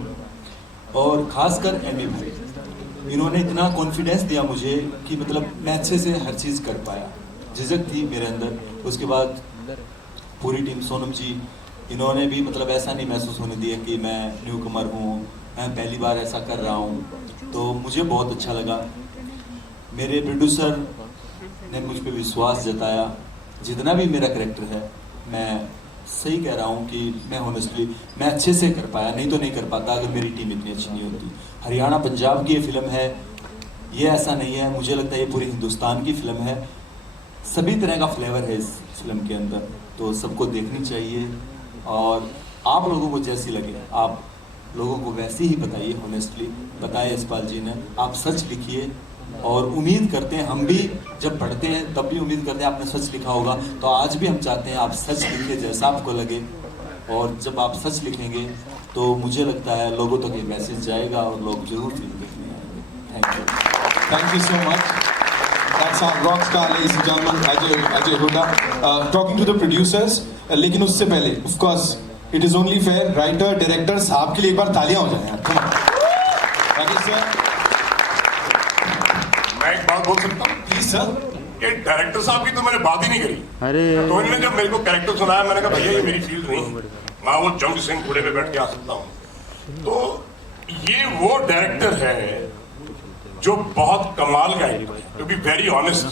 और ख़ासकर एमी भाई, इन्होंने इतना कॉन्फिडेंस दिया मुझे कि मतलब मैं अच्छे से हर चीज़ कर पाया। झिझक थी मेरे अंदर, उसके बाद पूरी टीम, सोनम जी, इन्होंने भी मतलब ऐसा नहीं महसूस होने दिया कि मैं न्यू कमर हूँ, मैं पहली बार ऐसा कर रहा हूँ। तो मुझे बहुत अच्छा लगा। मेरे प्रोड्यूसर ने मुझ पर विश्वास जताया। जितना भी मेरा करैक्टर है, मैं सही कह रहा हूँ कि मैं ऑनेस्टली मैं अच्छे से कर पाया, नहीं तो नहीं कर पाता अगर मेरी टीम इतनी अच्छी नहीं होती। हरियाणा पंजाब की ये फिल्म है, ये ऐसा नहीं है, मुझे लगता है ये पूरे हिंदुस्तान की फिल्म है। सभी तरह का फ्लेवर है इस फिल्म के अंदर, तो सबको देखनी चाहिए। और आप लोगों को जैसी लगे, आप लोगों को वैसी ही बताइए, ऑनेस्टली बताए यशपाल जी ने। आप सच लिखिए और उम्मीद करते हैं, हम भी जब पढ़ते हैं तब भी उम्मीद करते हैं आपने सच लिखा होगा, तो आज भी हम चाहते हैं आप सच लिखिए जैसा आपको लगे। और जब आप सच लिखेंगे तो मुझे लगता है लोगों तक ये मैसेज जाएगा और लोग जरूर फिल्म देखने आएंगे। Thank you so much. That's our rock star, ladies and gentlemen, Ajay Huda. Talking to the producers, लेकिन उससे पहले, of course, it is only fair, writer, directors, आपके लिए एक बार तालियां हो जाएं यार। Come on. राकेश सर, मैं एक बात बोल सकता हूँ प्लीज सर। कि डायरेक्टर साहब की तो मैंने बात ही नहीं करी। अरे तो इन्होंने जब मेरे को कैरेक्टर सुनाया, मैंने कहा भैया ये मेरी फील्ड नहीं, मैं वो जंग सिंह घोड़े पे बैठ के आ सकता हूँ। तो ये वो डायरेक्टर है जो बहुत कमाल का है, टू बी वेरी ऑनेस्ट।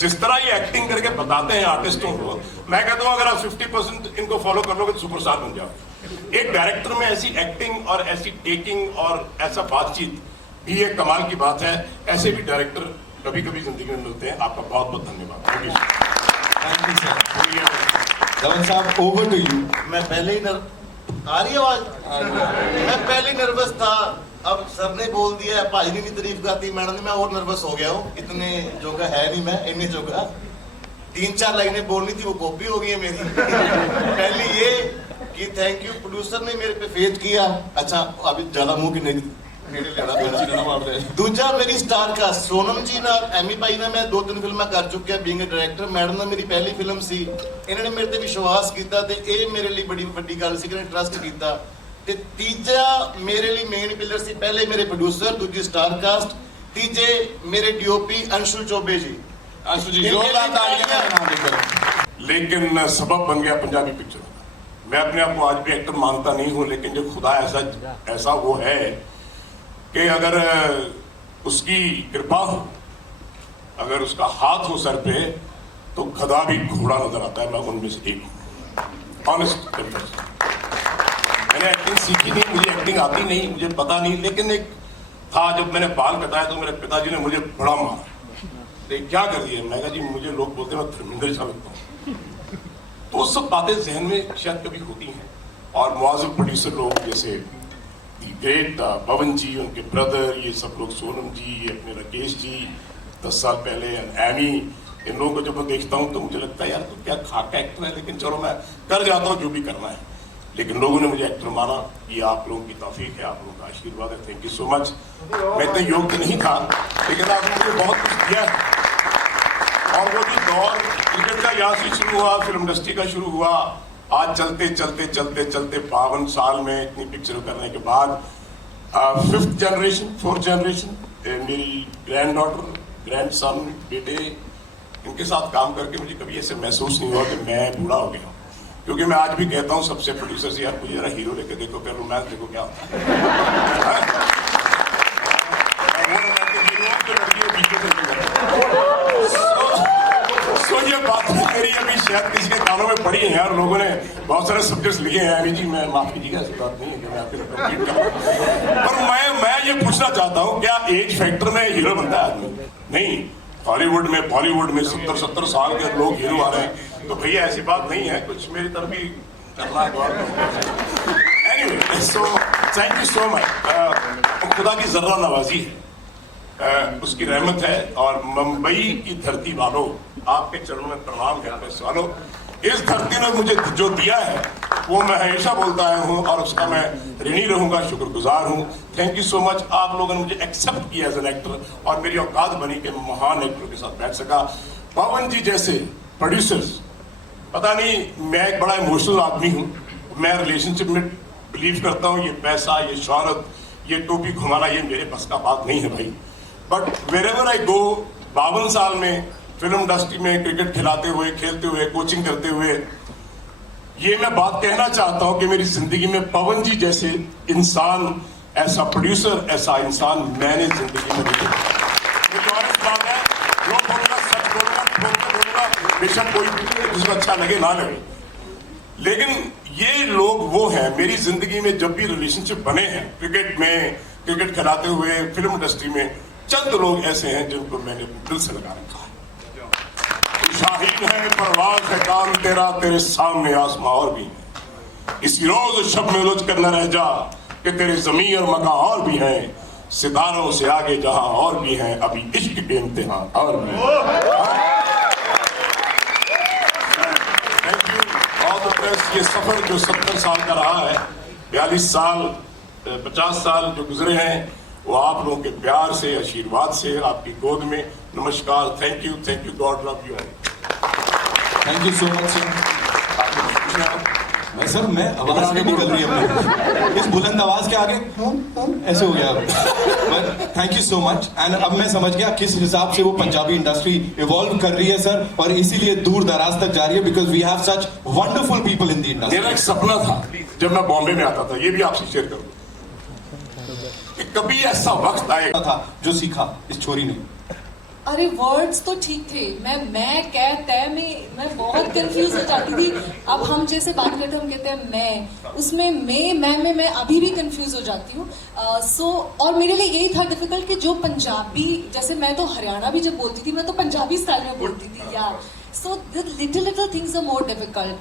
जिस तरह ये एक्टिंग करके बताते हैं आर्टिस्टों को, मैं कहता हूँ अगर आप 50% इनको फॉलो कर लोगे तो सुपरस्टार बन जाओगे। एक डायरेक्टर में ऐसी एक्टिंग और ऐसी टेकिंग और ऐसा बातचीत भी एक कमाल की बात है। ऐसे भी डायरेक्टर कभी कभी जिंदगी में मिलते हैं। आपका बहुत बहुत धन्यवाद। Thank you sir. धवन साहब, ओवर टू यू। मैं पहले ही आ रही आवाज? मैं पहले ही नर्वस था, अब सर ने बोल दिया, भाई ने भी तारीफ गाती, मैडम ने, मैं और नर्वस हो गया हूँ। इतने जोगा है नहीं मैं, इतने जोगा 3-4 लाइनें बोलनी थी, वो कॉपी हो गई है मेरी। पहली ये कि थैंक यू, प्रोड्यूसर ने मेरे पे फेथ किया। अच्छा, अभी ज्यादा मुंह की नहीं दूजा मेरी स्टार का सोनम जी ना, एमी भाई ना, मैं 2-3 फिल्मां कर चुकिया बीइंग अ डायरेक्टर। मैडम ने मेरी पहली फिल्म सी, इन्होंने मेरे ते विश्वास किया ते ये मेरे लिए बड़ी वड्डी गल सी कि ट्रस्ट किया। ते तीजा मेरे लिए मेन पिलर सी, पहले मेरे प्रोड्यूसर, दूजी स्टार कास्ट, तीजे मेरे डीओपी अंशुल चौबे जी। अंशुल जी जोरदार तालियां। लेकिन सबब बन गया पंजाबी पिक्चर। मैं अपने आप को आज भी एक्टर मानता नहीं हूँ, लेकिन जो खुदा ऐसा वो है कि अगर उसकी कृपा हो, अगर उसका हाथ हो सर पे, तो गधा भी घोड़ा नजर आता है। मैं उनमें से एक हूँ, ऑनेस्ट। मैंने एक्टिंग सीखी नहीं, मुझे एक्टिंग आती नहीं, मुझे पता नहीं, लेकिन एक था जब मैंने बाल कटाया तो मेरे पिताजी ने मुझे बड़ा मारा। तो क्या कर दिया? मैं कहा जी मुझे लोग बोलते हैं मैं धर्मेंद्र झा लगता हूँ। तो वो सब बातें जहन में शायद कभी होती हैं। और मुआज़िब प्रोड्यूसर लोग जैसे ग्रेट पवन जी, उनके ब्रदर, ये सब लोग, सोनम जी, ये अपने राकेश जी 10 साल पहले, एमी, इन लोगों को जब मैं देखता हूँ तो मुझे लगता है यार तो क्या खाका एक्टर है, लेकिन चलो मैं कर जाता हूँ जो भी करना है। लेकिन लोगों ने मुझे एक्टर माना, ये आप लोगों की तौफीक है, आप लोगों का आशीर्वाद है। Thank you so much. मैं इतना योग्य नहीं था, लेकिन आपने मुझे बहुत कुछ दिया है। और वो भी दौर क्रिकेट का यहाँ से शुरू हुआ, फिल्म इंडस्ट्री का शुरू हुआ, आज चलते चलते चलते चलते 52 साल में इतनी पिक्चर करने के बाद 5th जनरेशन 4th जनरेशन, मेरी ग्रैंड डॉटर, ग्रैंड सन, बेटे, इनके साथ काम करके मुझे कभी ऐसे महसूस नहीं हुआ कि मैं बूढ़ा हो गया हूँ। क्योंकि मैं आज भी कहता हूँ सबसे प्रोड्यूसर से, यार मुझे जरा हीरो लेके देखो, फिर रोमांस देखो क्या होता है। वो रोमांटिक हीरो तो लड़कियों पीछे सो ये बात मेरी अभी शायद किसी के कानों में पड़ी है यार, लोगों ने बहुत सारे सब्जेक्ट्स लिखे हैं। यानी जी मैं माफ कीजिएगा, ऐसी बात नहीं है कि मैं आपके कंप्लीट कर रहा हूँ, पर मैं ये पूछना चाहता हूँ, क्या एज फैक्टर में हीरो बनता है आदमी? नहीं। हॉलीवुड में, बॉलीवुड में 70-70 साल के लोग हीरो आ रहे हैं, तो भैया ऐसी बात नहीं है, कुछ मेरी तरफ भी करना है। Anyway, so thank you so much. खुदा की जर्रा नवाजी है, उसकी रहमत है। और मुंबई की धरती वालों, आपके चरणों में प्रणाम है। अपने वालों, इस धरती ने मुझे जो दिया है वो मैं हमेशा बोलता आया हूँ और उसका मैं ऋणी रहूंगा, शुक्रगुजार हूँ। Thank you so much. आप लोगों ने मुझे एक्सेप्ट किया एज एन एक्टर और मेरी औकात बनी कि मैं महान एक्टरों के साथ बैठ सका। पवन जी जैसे प्रोड्यूसर्स, पता नहीं, मैं एक बड़ा इमोशनल आदमी हूँ, मैं रिलेशनशिप में बिलीव करता हूँ। ये पैसा, ये शोहरत, ये टोपी घुमाना, ये मेरे बस का बात नहीं है भाई। बट वेरेवर आई गो, 52 साल में फिल्म इंडस्ट्री में क्रिकेट खिलाते हुए, खेलते हुए, कोचिंग करते हुए, ये मैं बात कहना चाहता हूं कि मेरी जिंदगी में पवन जी जैसे इंसान, ऐसा प्रोड्यूसर, ऐसा इंसान मैंने जिंदगी में नहीं देखा। मुझे ऑनेस्ट बात है, लोग बोलूंगा, सच बोलूंगा, बेशक कोई जिसको अच्छा लगे ना लगे, लेकिन ये लोग वो हैं मेरी जिंदगी में जब भी रिलेशनशिप बने हैं क्रिकेट में, क्रिकेट खिलाते हुए, फिल्म इंडस्ट्री में, चंद लोग ऐसे हैं जिनको मैंने दिल से लगा रखा है। शाहीन है परवाज़ है काम तेरा, तेरे सामने आसमां और भी है। इसी रोज शब में उलझ कर न रह जा कि तेरे जमीन और मकां और भी हैं। सितारों से आगे जहां और भी हैं, अभी इश्क के इम्तिहान और भी हैं। Thank you all the best. ये सफर जो 70 साल का रहा है, 42 साल 50 साल जो गुजरे हैं, वो आप लोगों के प्यार से, आशीर्वाद से, आपकी गोद में। नमस्कार, thank you, God love you. Thank you so much sir. मैं आवाज आगे निकल रही है इस बुलंद आवाज के आगे, ऐसे हो गया। But thank you so much. And अब मैं समझ गया किस हिसाब से वो पंजाबी इंडस्ट्री इवॉल्व कर रही है सर, और इसीलिए दूर दराज तक जा रही है, because we have such wonderful people in the industry. मेरा एक सपना था जब मैं बॉम्बे में आता था, ये भी आपसे शेयर करूं, कि कभी ऐसा वक्त आएगा था जो सीखा इस छोरी ने। अरे वर्ड्स तो ठीक थे, मैं कह तय में मैं बहुत कंफ्यूज हो जाती थी। अब हम जैसे बात करते हैं, हम कहते हैं मैं, उसमें मैं अभी भी कंफ्यूज हो जाती हूँ। और मेरे लिए यही था डिफिकल्ट कि जो पंजाबी, जैसे मैं तो हरियाणा भी जब बोलती थी, मैं तो पंजाबी स्टाइल में बोलती थी यार। So the little things are more difficult.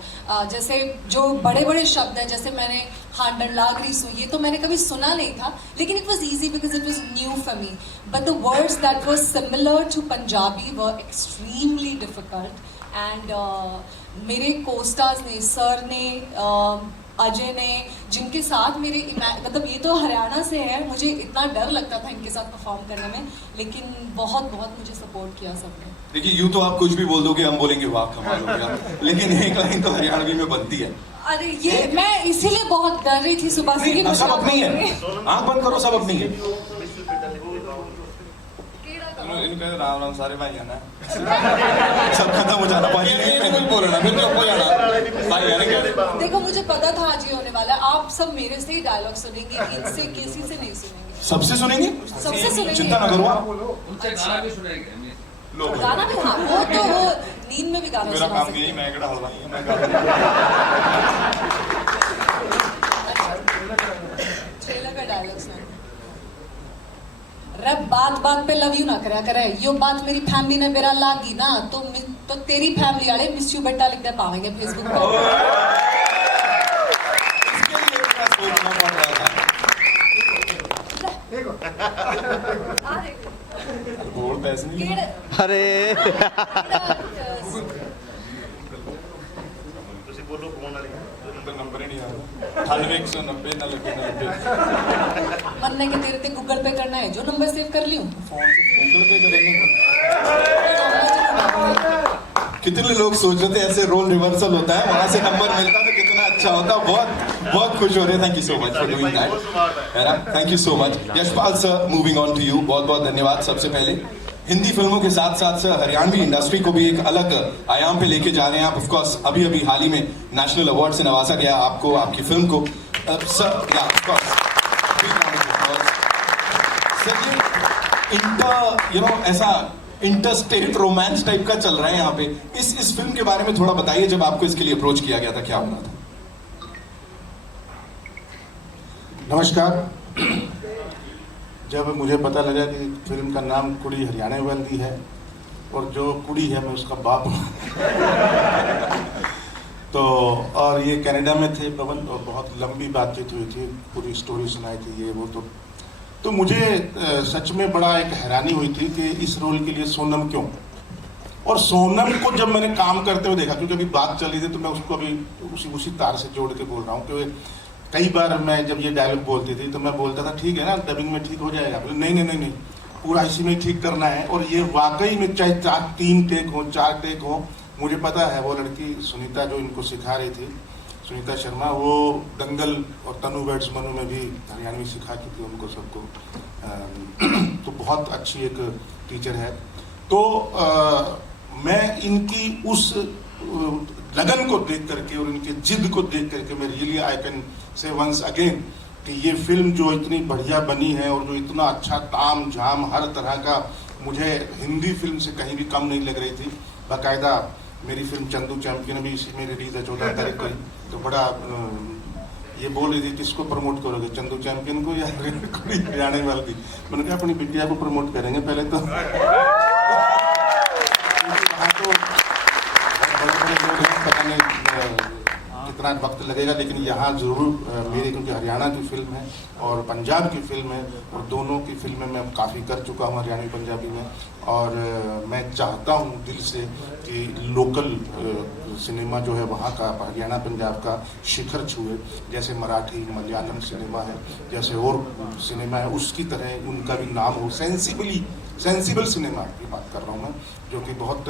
जैसे जो बड़े बड़े शब्द हैं, जैसे मैंने हांडन लागरी सो, ये तो मैंने कभी सुना नहीं था, लेकिन it was easy because it was new for me. But the words that were similar to Punjabi were extremely difficult. And मेरे कोस्टार्स ने, सर ने, अजय ने, जिनके साथ मेरे, मतलब ये तो हरियाणा से है, मुझे इतना डर लगता था इनके साथ परफॉर्म करने में, लेकिन बहुत मुझे सपोर्ट किया सबने। देखिए, यूं तो आप कुछ भी बोल दोगे, हम बोलेंगे वाह कमाल हो गया, लेकिन एक लाइन तो हरियाणवी में बनती है। अरे ये मैं इसीलिए बहुत डर रही थी सुबह से कि सब अपनी है, आंख बंद करो, सब अपनी है। इनका राम राम सारे भाई आना सब खत्म हो जाना, भाई नहीं बोलना, फिर चुप हो जाना भाई यानी क्या। देखो, मुझे पता था आज ये होने वाला है, आप सब मेरे से ही डायलॉग सुनेंगे, इनसे किसी से नहीं सुनेंगे। सबसे सुनेंगे? सबसे सुनेंगे, चिंता ना करो। उनसे गाना भी सुनेंगे, गाना भी, हाँ वो तो वो नींद में भी गाना मेरा सुना काम यही, मैं कड़ा हलवाई हूं, मैं ट्रेलर का डायलॉग सुना। रब बात पे लव यू ना करे, यो बात मेरी फैमिली ने मेरा लागी ना तो तेरी फैमिली वाले मिस यू बेटा लिख दे पाएंगे फेसबुक पर। बोलते पैसे नहीं लेंगे। अरे तो नंबर ही नहीं आ रहा। 98 190 90 मन नहीं कि तेरे ते गूगल पे करना है जो नंबर सेव कर लियो फोन से गूगल पे करेंगे। कितने लोग सोच रहे थे ऐसे रोल रिवर्सल होता है, वहां से नंबर मिलता तो कितना अच्छा होता। बहुत बहुत खुश हो रहे हैं। Thank you so much for doing that, है ना। Thank you so much Yashpal sir. Moving on to you, बहुत बहुत धन्यवाद। सबसे पहले हिंदी फिल्मों के साथ साथ सर हरियाणवी इंडस्ट्री को भी एक अलग आयाम पे लेके जा रहे हैं आप। ऑफ कोर्स अभी अभी हाल ही में नेशनल अवार्ड से नवाजा गया आपको, आपकी फिल्म को सर। या ऑफ कोर्स सर ये ऐसा इंटरस्टेट रोमांस टाइप का चल रहा है यहाँ पे। इस फिल्म के बारे में थोड़ा बताइए, जब आपको इसके लिए अप्रोच किया गया था क्या होना था? नमस्कार। जब मुझे पता लगा कि फिल्म का नाम कुड़ी हरियाणा वाली है और जो कुड़ी है मैं उसका बाप हूँ तो और ये कनाडा में थे पवन, और बहुत लंबी बातचीत हुई थी, पूरी स्टोरी सुनाई थी ये वो। तो मुझे सच में बड़ा एक हैरानी हुई थी कि इस रोल के लिए सोनम क्यों। और सोनम को जब मैंने काम करते हुए देखा, क्योंकि अभी बात चली थी तो मैं उसको अभी उसी तार से जोड़ के बोल रहा हूँ कि कई बार मैं जब ये डायलॉग बोलती थी तो मैं बोलता था ठीक है ना, डबिंग में ठीक हो जाएगा। नहीं, पूरा इसी में ठीक करना है। और ये वाकई में चाहे 3 टेक हो 4 टेक हो, मुझे पता है वो लड़की सुनीता जो इनको सिखा रही थी, सुनीता शर्मा, वो दंगल और तनु वेड्स मनु में भी हरियाणवी सिखा चुकी है उनको सबको। तो बहुत अच्छी एक टीचर है। तो मैं इनकी उस लगन को देख करके और इनकी जिद को देख करके मैं really I can say once again कि ये फिल्म जो इतनी बढ़िया बनी है और जो इतना अच्छा ताम झाम हर तरह का, मुझे हिंदी फिल्म से कहीं भी कम नहीं लग रही थी। बाकायदा मेरी फिल्म चंदू चैंपियन भी इसी में रिलीज है 14 तारीख को। तो बड़ा ये बोल रही थी किसको प्रमोट करोगे, चंदू चैंपियन को या हरियाणा वाली की? मैंने कहा अपनी बिटिया को प्रमोट करेंगे पहले तो। वहाँ तो बड़े लोग हैं, पता नहीं कितना वक्त लगेगा, लेकिन यहाँ जरूर मेरी, क्योंकि हरियाणा की फिल्म है और पंजाब की फिल्म है और दोनों की फिल्में मैं काफ़ी कर चुका हूँ हरियाणवी पंजाबी में। और मैं चाहता हूँ दिल से कि लोकल सिनेमा जो है वहाँ का, हरियाणा पंजाब का शिखर छुए, जैसे मराठी मलयालम सिनेमा है, जैसे और सिनेमा है, उसकी तरह उनका भी नाम हो। सेंसिबल सिनेमा की बात कर रहा हूँ मैं, जो कि बहुत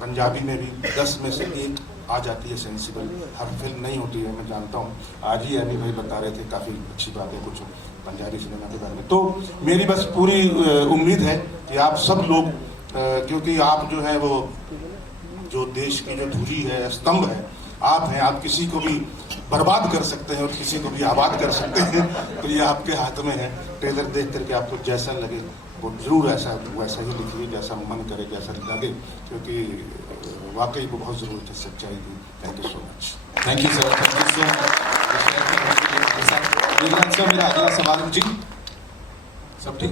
पंजाबी में भी 10 में से 1 आ जाती है सेंसिबल। हर फिल्म नहीं होती है, मैं जानता हूँ। आज ही अभी भाई बता रहे थे काफ़ी अच्छी बात है कुछ पंजाबी सिनेमा के बारे में। तो मेरी बस पूरी उम्मीद है कि आप सब लोग, क्योंकि आप जो है वो जो देश की जो धुरी है, स्तंभ है, आप हैं। आप किसी को भी बर्बाद कर सकते हैं और किसी को भी आबाद कर सकते हैं। तो ये आपके हाथ में है। ट्रेलर देख करके आपको जैसा लगे वो जरूर वैसा ही लिखिए, जैसा मन करे, जैसा लगे, क्योंकि वाकई को बहुत ज़रूरत है सच्चाई की। Thank you so much. Thank you sir, thank you so much. मेरा अगला सवाल जी, सब ठीक?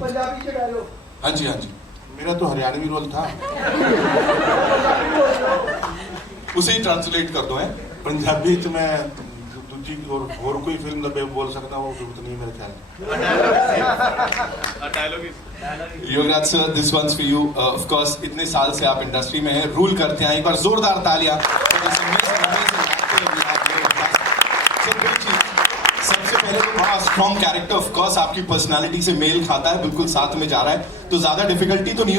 हाँ जी, हाँ जी। मेरा तो हरियाणवी रोल था। उसे ही ट्रांसलेट कर दो। है पंजाबी तो मैं दूसरी और कोई फिल्म तो बोल सकता हूँ, तो नहीं मेरे ख्याल। Yograj sir, this once for you. Of course इतने साल से आप इंडस्ट्री में हैं, रूल करते हैं। एक बार जोरदार तालियां। सबसे पहले तो बड़ा स्ट्रॉन्ग कैरेक्टर, ऑफ कोर्स आपकी पर्सनालिटी से मेल खाता है, बिल्कुल साथ में जा रहा है, तो ज्यादा डिफिकल्टी तो नहीं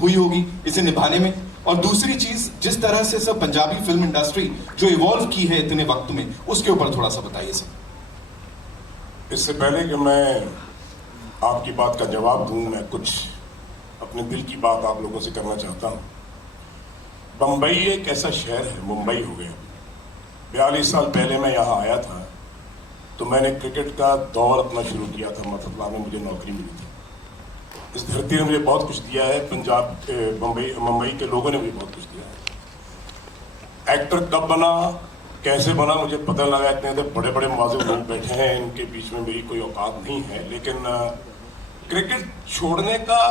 हुई होगी इसे निभाने में। और दूसरी चीज, जिस तरह से सर पंजाबी फिल्म इंडस्ट्री जो इवॉल्व की है इतने वक्त में, उसके ऊपर थोड़ा सा बताइए सर। इससे पहले कि मैं आपकी बात का जवाब दूं, मैं कुछ अपने दिल की बात आप लोगों से करना चाहता हूं। बम्बई एक ऐसा शहर है, मुंबई हो गया। 42 साल पहले मैं यहाँ आया था तो मैंने क्रिकेट का दौर अपना शुरू किया था, मतलब में मुझे नौकरी मिली थी। इस धरती ने मुझे बहुत कुछ दिया है, पंजाब मुंबई के लोगों ने मुझे बहुत कुछ दिया है। एक्टर कब बना, कैसे बना, मुझे पता लगा। इतने बड़े बड़े मौजूद लोग बैठे हैं, इनके बीच में मेरी कोई औकात नहीं है। लेकिन क्रिकेट छोड़ने का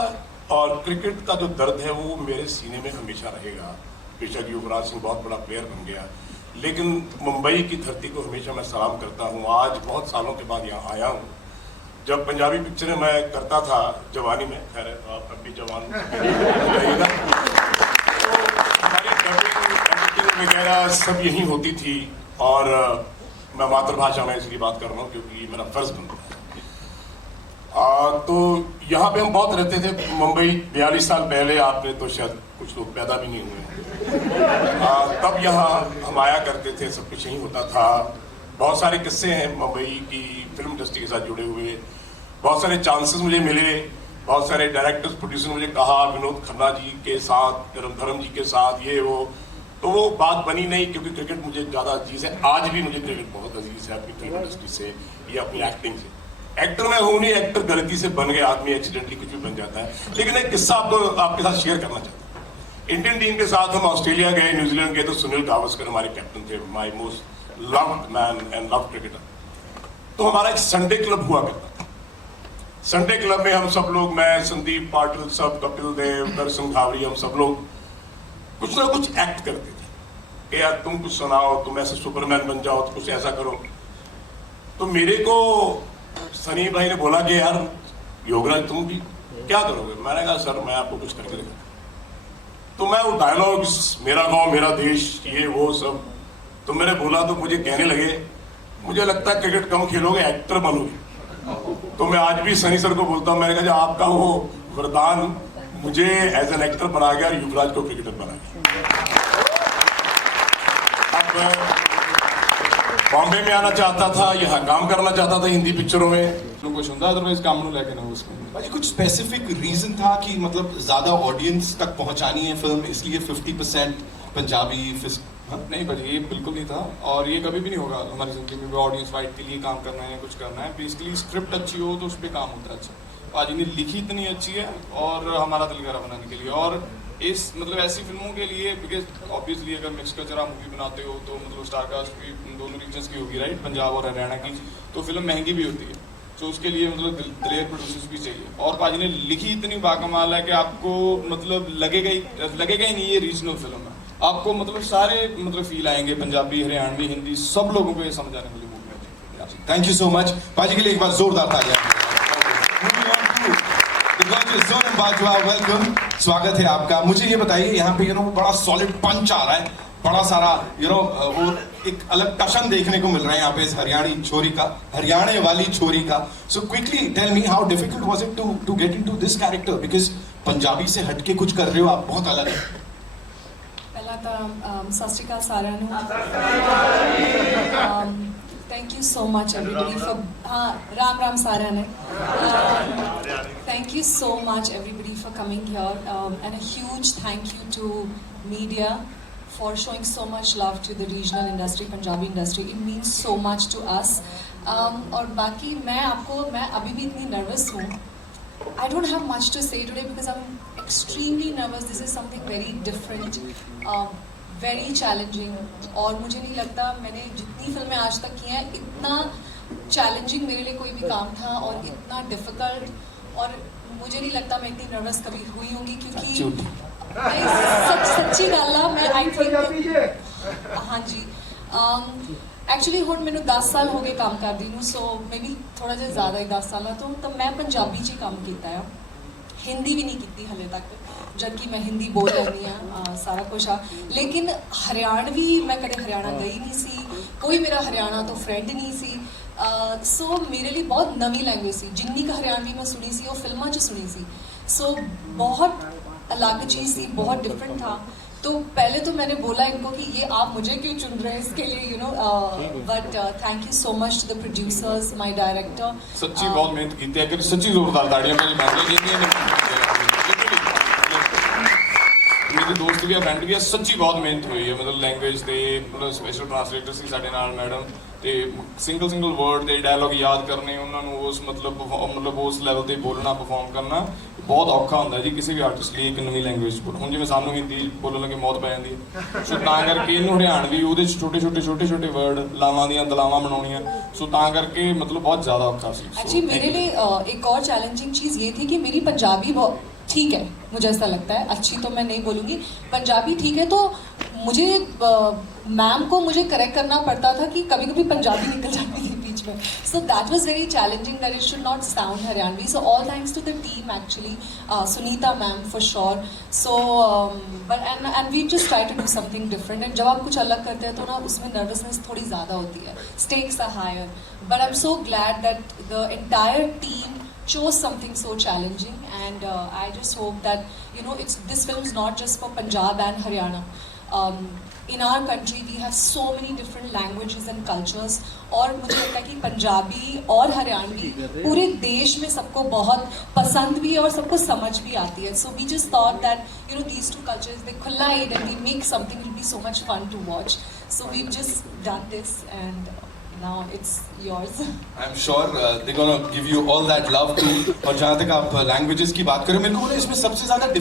और क्रिकेट का जो दर्द है वो मेरे सीने में हमेशा रहेगा। बेशक युवराज सिंह बहुत बड़ा प्लेयर बन गया, लेकिन मुंबई की धरती को हमेशा मैं सलाम करता हूँ। आज बहुत सालों के बाद यहाँ आया हूँ जब पंजाबी पिक्चरें मैं करता था जवानी में, खैर आप अब भी जवान रहिएगा, तो हमारी डबिंग एडिटिंग वगैरह सब यहीं होती थी। और मैं मातृभाषा में इसलिए बात कर रहा हूँ क्योंकि मेरा फर्ज बनता है। तो यहाँ पे हम बहुत रहते थे। मुंबई 42 साल पहले, आपने तो शायद कुछ लोग पैदा भी नहीं हुए, तब यहाँ हम आया करते थे, सब कुछ यहीं होता था। बहुत सारे किस्से हैं मुंबई की फिल्म इंडस्ट्री के साथ जुड़े हुए, बहुत सारे चांसेस मुझे मिले, बहुत सारे डायरेक्टर्स प्रोड्यूसर मुझे कहा विनोद खन्ना जी के साथ, धर्म जी के साथ, ये वो, तो वो बात बनी नहीं क्योंकि क्रिकेट मुझे ज़्यादा अजीज है। आज भी मुझे क्रिकेट बहुत अजीज है, अपनी फिल्म इंडस्ट्री से या अपनी एक्टिंग से। एक्टर मैं हूँ नहीं, एक्टर गलती से बन गया आदमी, एक्सीडेंटली कुछ भी बन जाता है। लेकिन एक किस्सा आपके साथ शेयर करना चाहता हूँ। इंडियन टीम के साथ हम ऑस्ट्रेलिया गए, न्यूजीलैंड गए, तो सुनील गावस्कर हमारे कैप्टन थे, my most loved man and loved cricketer. तो हमारा एक संडे क्लब हुआ करता था। संडे क्लब में हम सब लोग, मैं, संदीप पाटिल, सब, कपिल देव, दर्शन घावरी, हम सब लोग कुछ ना कुछ एक्ट करते थे कि यार तुम कुछ सुनाओ, तुम ऐसे सुपरमैन बन जाओ, तो कुछ ऐसा करो। तो मेरे को सनी भाई ने बोला कि यार योगराज तुम भी क्या करोगे? मैंने कहा सर मैं आपको कुछ करके दिखाता। तो मैं वो डायलॉग, मेरा गांव मेरा देश, ये वो सब, तो मैंने बोला तो मुझे कहने लगे मुझे लगता है क्रिकेट कम खेलोगे, एक्टर बनोगे। तो मैं आज भी सनी सर को बोलता हूँ, मैंने कहा आपका वो वरदान मुझे एज एन एक्टर बना गया और युवराज को क्रिकेटर बना गया। अब बॉम्बे में आना चाहता था, यहाँ काम करना चाहता था हिंदी पिक्चरों में, तो कुछ होता अदरवाइज काम को लेके ना उसमें। भाई कुछ स्पेसिफिक रीजन था कि मतलब ज्यादा ऑडियंस तक पहुंचानी है फिल्म, इसलिए 50% पंजाबी? नहीं भाई, ये बिल्कुल नहीं था और ये कभी भी नहीं होगा हमारी जिंदगी में। ऑडियंस फाइट के लिए काम करना है, कुछ करना है, बेसिकली स्क्रिप्ट अच्छी हो तो उस पर काम होता है अच्छा। पाजी ने लिखी इतनी अच्छी है और हमारा दिल करा बनाने के लिए, और इस मतलब ऐसी फिल्मों के लिए, बिकॉज ऑब्वियसली अगर मिक्स कल्चर आप मूवी बनाते हो तो मतलब स्टारकास्ट भी दोनों रीजन्स की होगी, राइट, पंजाब और हरियाणा की, तो फिल्म महंगी भी होती है। तो उसके लिए मतलब दिलेर प्रोड्यूसर्स भी चाहिए। और पाजी ने लिखी इतनी बाकमाल है कि आपको मतलब लगेगा ही नहीं ये रीजनल फिल्म है। आपको मतलब सारे मतलब फील आएंगे, पंजाबी, हरियाणवी, हिंदी, सब लोगों को ये समझ आने वाली मूवी है। थैंक यू सो मच पाजी के लिए एक बार जोरदार तालियां। बाजवा, वेलकम, स्वागत है आपका। मुझे ये बताइए यहाँ पे बड़ा सॉलिड पंच आ रहा है, बड़ा सारा वो एक अलग टशन देखने को मिल रहा है यहाँ पे इस हरियाणा वाली छोरी का। So quickly tell me how difficult was it to get into this character, because Punjabi से हटके कुछ कर रहे हो आप, बहुत अलग है। पहला तो सत श्री अकाल सारिਆਂ ਨੂੰ। Thank you so much everybody for Ram Ram सारिਆਂ ने। Thank you so much everybody for coming here and a huge thank you to media for showing so much love to the regional industry, Punjabi industry. It means so much to us. और बाकी मैं अभी भी इतनी nervous हूँ। I don't have much to say today because I'm extremely nervous. This is something very different, very challenging. और मुझे नहीं लगता मैंने जितनी फिल्में आज तक की हैं इतना चैलेंजिंग मेरे लिए कोई भी काम था और इतना डिफिकल्ट, और मुझे नहीं लगता मैं इतनी नर्वस कभी हुई होंगी, क्योंकि सच्ची गल है। मैं आई थिंक हाँ जी, एक्चुअली हुण मैंने 10 साल हो गए काम करदी नूं, सो मे बी थोड़ा जिहा ज़्यादा ही 10 साल तो मैं पंजाबी च काम किया है, हिंदी भी नहीं की हले तक, जबकि मैं हिंदी बोल लैनी हाँ, सारा कुछ आ। लेकिन हरियाणवी मैं कदे हरियाणा गई नहीं सी, कोई मेरा हरियाणा तो फ्रेंड नहीं सी। सो मेरे लिए बहुत नवी लैंग्वेज सी, जिन्नी का हरियाणवी मैं सुनी सी वो फिल्मां च सुनी सी, सो बहुत अलग चीज़ थी, बहुत डिफरेंट था। तो पहले तो मैंने बोला इनको कि ये आप मुझे क्यों चुन रहे हैं इसके लिए, but thank you so much to the producers, my director. सच्ची बहुत मेहनत की है, सच्ची जोरदार ताड़ियां मेरे दोस्त भी है, फ्रेंड भी है, सच्ची बहुत मेहनत हुई है। मतलब लैंग्वेज के मतलब स्पेशल ट्रांसलेटर सी साडे नाल मैडम, ते सिंगल वर्ड के डायलॉग याद करने, उन्होंने उस मतलब उस लैवल ते बोलना, परफॉर्म करना बहुत औखा होंदा जी किसी भी आर्टिस्ट लिए एक नवी लैंग्वेज बोल। हुण जिवें सानूं हिंदी बोलण लगे मौत पै जांदी है, सो तां करके इहनूं हरियाणवी ਉਹਦੇ छोटे वर्ड लावां दियां दलावां बनाउणियां, सो तां करके मतलब बहुत ज़्यादा औखा सी। एक्चुअली मेरे लिए एक और चैलेंजिंग चीज़ ये थी कि मेरी पंजाबी बहुत ठीक है, मुझे ऐसा लगता है, अच्छी तो मैं नहीं बोलूँगी, पंजाबी ठीक है, तो मुझे मैम को मुझे करेक्ट करना पड़ता था कि कभी कभी पंजाबी निकल जाती थी बीच में. So that was very challenging that it should not sound Haryanvi. So all thanks to the team actually, Sunita ma'am for sure. So and we just try to do something different. And जब आप कुछ अलग करते हैं तो ना उसमें nervousness थोड़ी ज़्यादा होती है. Stakes are higher. But I'm so glad that the entire team chose something so challenging, and I just hope that this film is not just for Punjab and Haryana. In our country we have so many different languages and cultures, और मुझे लगता है कि पंजाबी और हरियाणवी पूरे देश में सबको बहुत पसंद भी है और सबको समझ भी आती है. So we just thought that these two cultures, they collide and we make something, it will be so much fun to watch. So we've just done this, and now it's yours. I'm sure they're gonna give you all that love too. और जहाँ तक आप languages की बात करें, मेरे को इसमें सबसे ज़्यादा